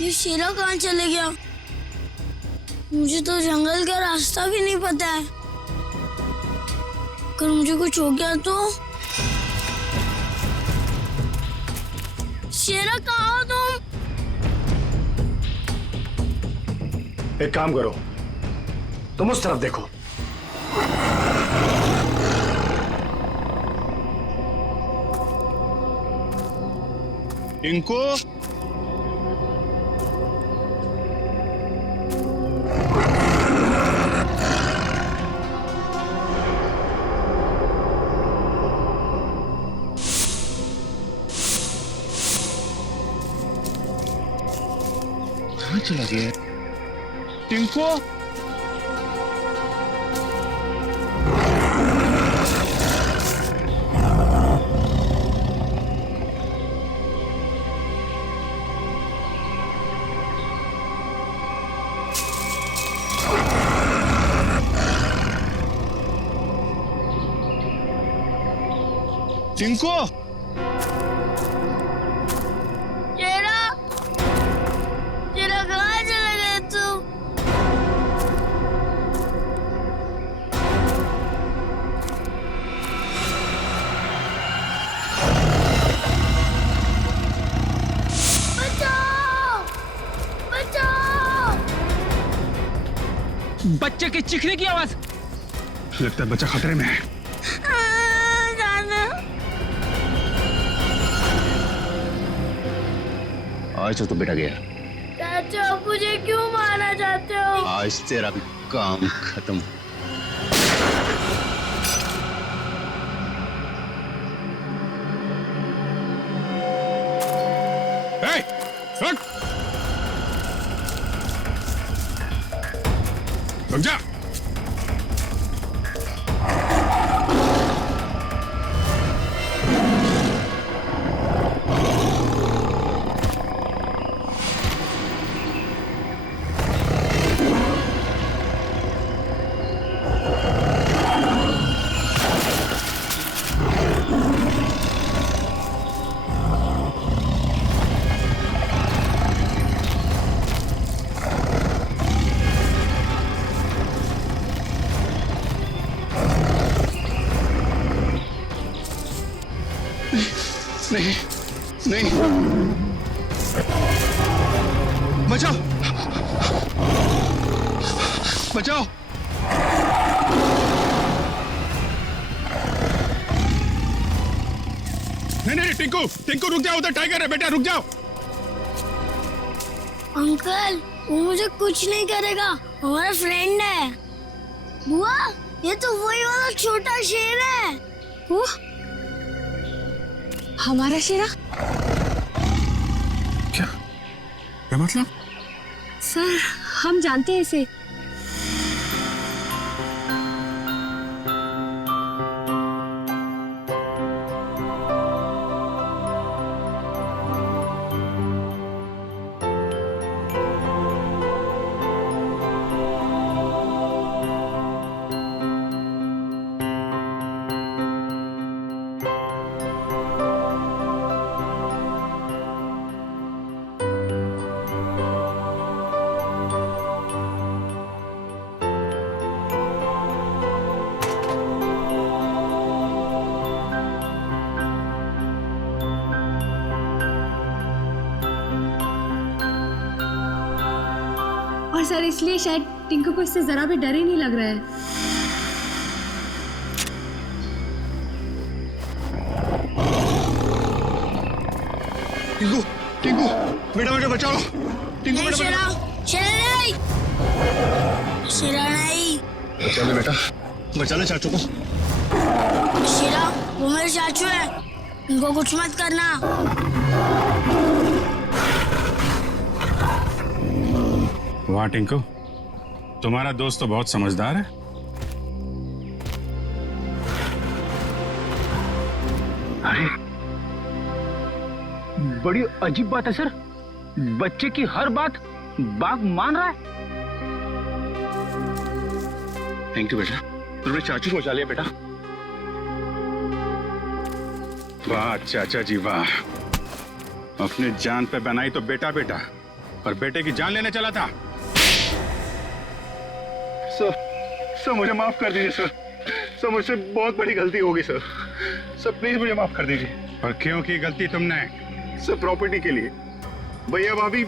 ये शेरा कहाँ चले गया? मुझे तो जंगल का रास्ता भी नहीं पता है। अगर मुझे कुछ हो गया तो? शेरा कहाँ हो तुम? एक काम करो, तुम उस तरफ देखो। इनको कहाँ चला गया? टिंकू! टिंकू शेरा, शेरा कहाँ चले गए तुम? बचाओ! बचाओ! बच्चे के चीखने की आवाज। लगता है बच्चा खतरे में है। आज तो बेटा गया। चाचा, मुझे क्यों मारना चाहते हो? आज तेरा काम खत्म। रुक जा। नहीं नहीं, बचाओ बचाओ। नहीं टिंकू, टिंकू रुक जाओ, उधर टाइगर है बेटा, रुक जाओ। अंकल, वो मुझे कुछ नहीं करेगा, हमारा फ्रेंड है। बुआ, ये तो वही वाला छोटा शेर है। वो हमारा शेरा? क्या मतलब? सर, हम जानते हैं इसे। और सर, इसलिए शायद टिंकू को इससे जरा भी डर ही नहीं लग रहा है। टिंकू, टिंकू बेटा बेटा बचाओ। टिंकू बेटा शेरा, शेरा नहीं, शेरा नहीं। बचा ले बेटा, बचा ले चाचू को। शेरा, वो मेरे चाचू है, उनको कुछ मत करना। वाह टिंकू, तुम्हारा दोस्त तो बहुत समझदार है। अरे, बड़ी अजीब बात है सर, बच्चे की हर बात बाघ मान रहा है। थैंक यू बेटा, तुमने चाचू को बचा लिया बेटा। वाह चाचा जी वाह, अपने जान पे बनाई तो बेटा बेटा, पर बेटे की जान लेने चला था। सर मुझे माफ कर दीजिए सर, मुझसे बहुत बड़ी गलती होगी सर, प्लीज मुझे माफ कर दीजिए। और क्यों की गलती तुमने? सर प्रॉपर्टी के लिए, भैया भाभी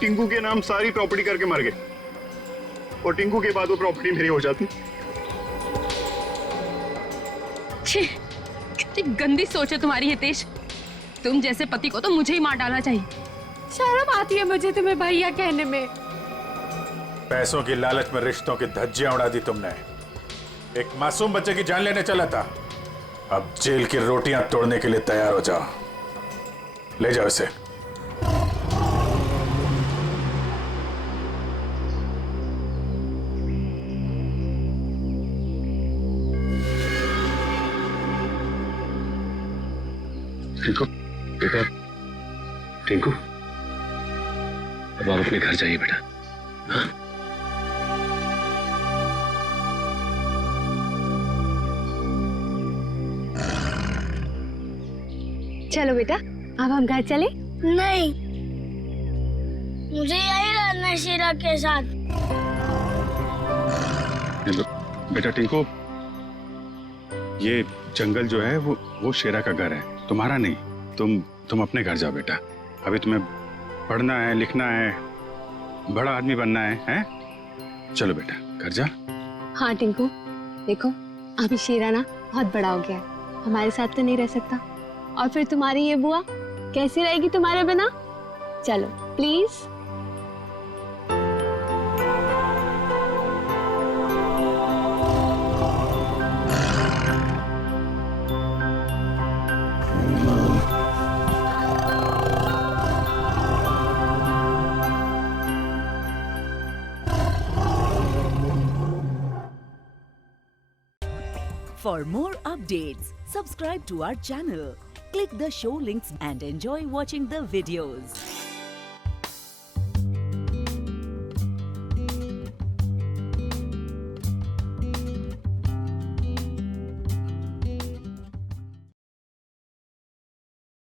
टिंकू के नाम सारी प्रॉपर्टी करके मर गए, और टिंकू के बाद वो प्रॉपर्टी मेरी हो जाती। छी, कितनी गंदी सोच है तुम्हारी हितेश। तुम जैसे पति को तो मुझे ही मार डालना चाहिए। शर्म आती है मुझे तुम्हें भैया कहने में। पैसों की लालच में रिश्तों की धज्जियां उड़ा दी तुमने। एक मासूम बच्चे की जान लेने चला था, अब जेल की रोटियां तोड़ने के लिए तैयार हो जाओ। ले जाओ इसे। टिंकू बेटा, टिंकू अब आप अपने घर जाइए बेटा। हाँ? चलो बेटा अब हम घर चले। नहीं, मुझे यही रहना है शीरा के साथ। बेटा टिंकू, ये जंगल जो है वो शेरा का घर है, तुम्हारा नहीं। तुम अपने घर जाओ बेटा। अभी तुम्हें पढ़ना है, लिखना है, बड़ा आदमी बनना है, हैं? चलो बेटा घर जा। हाँ टिंकू, देखो अभी शीरा ना बहुत बड़ा हो गया है, हमारे साथ तो नहीं रह सकता। और फिर तुम्हारी ये बुआ कैसी रहेगी तुम्हारे बिना? चलो please. For more updates, subscribe to our channel, click the show links and enjoy watching the videos.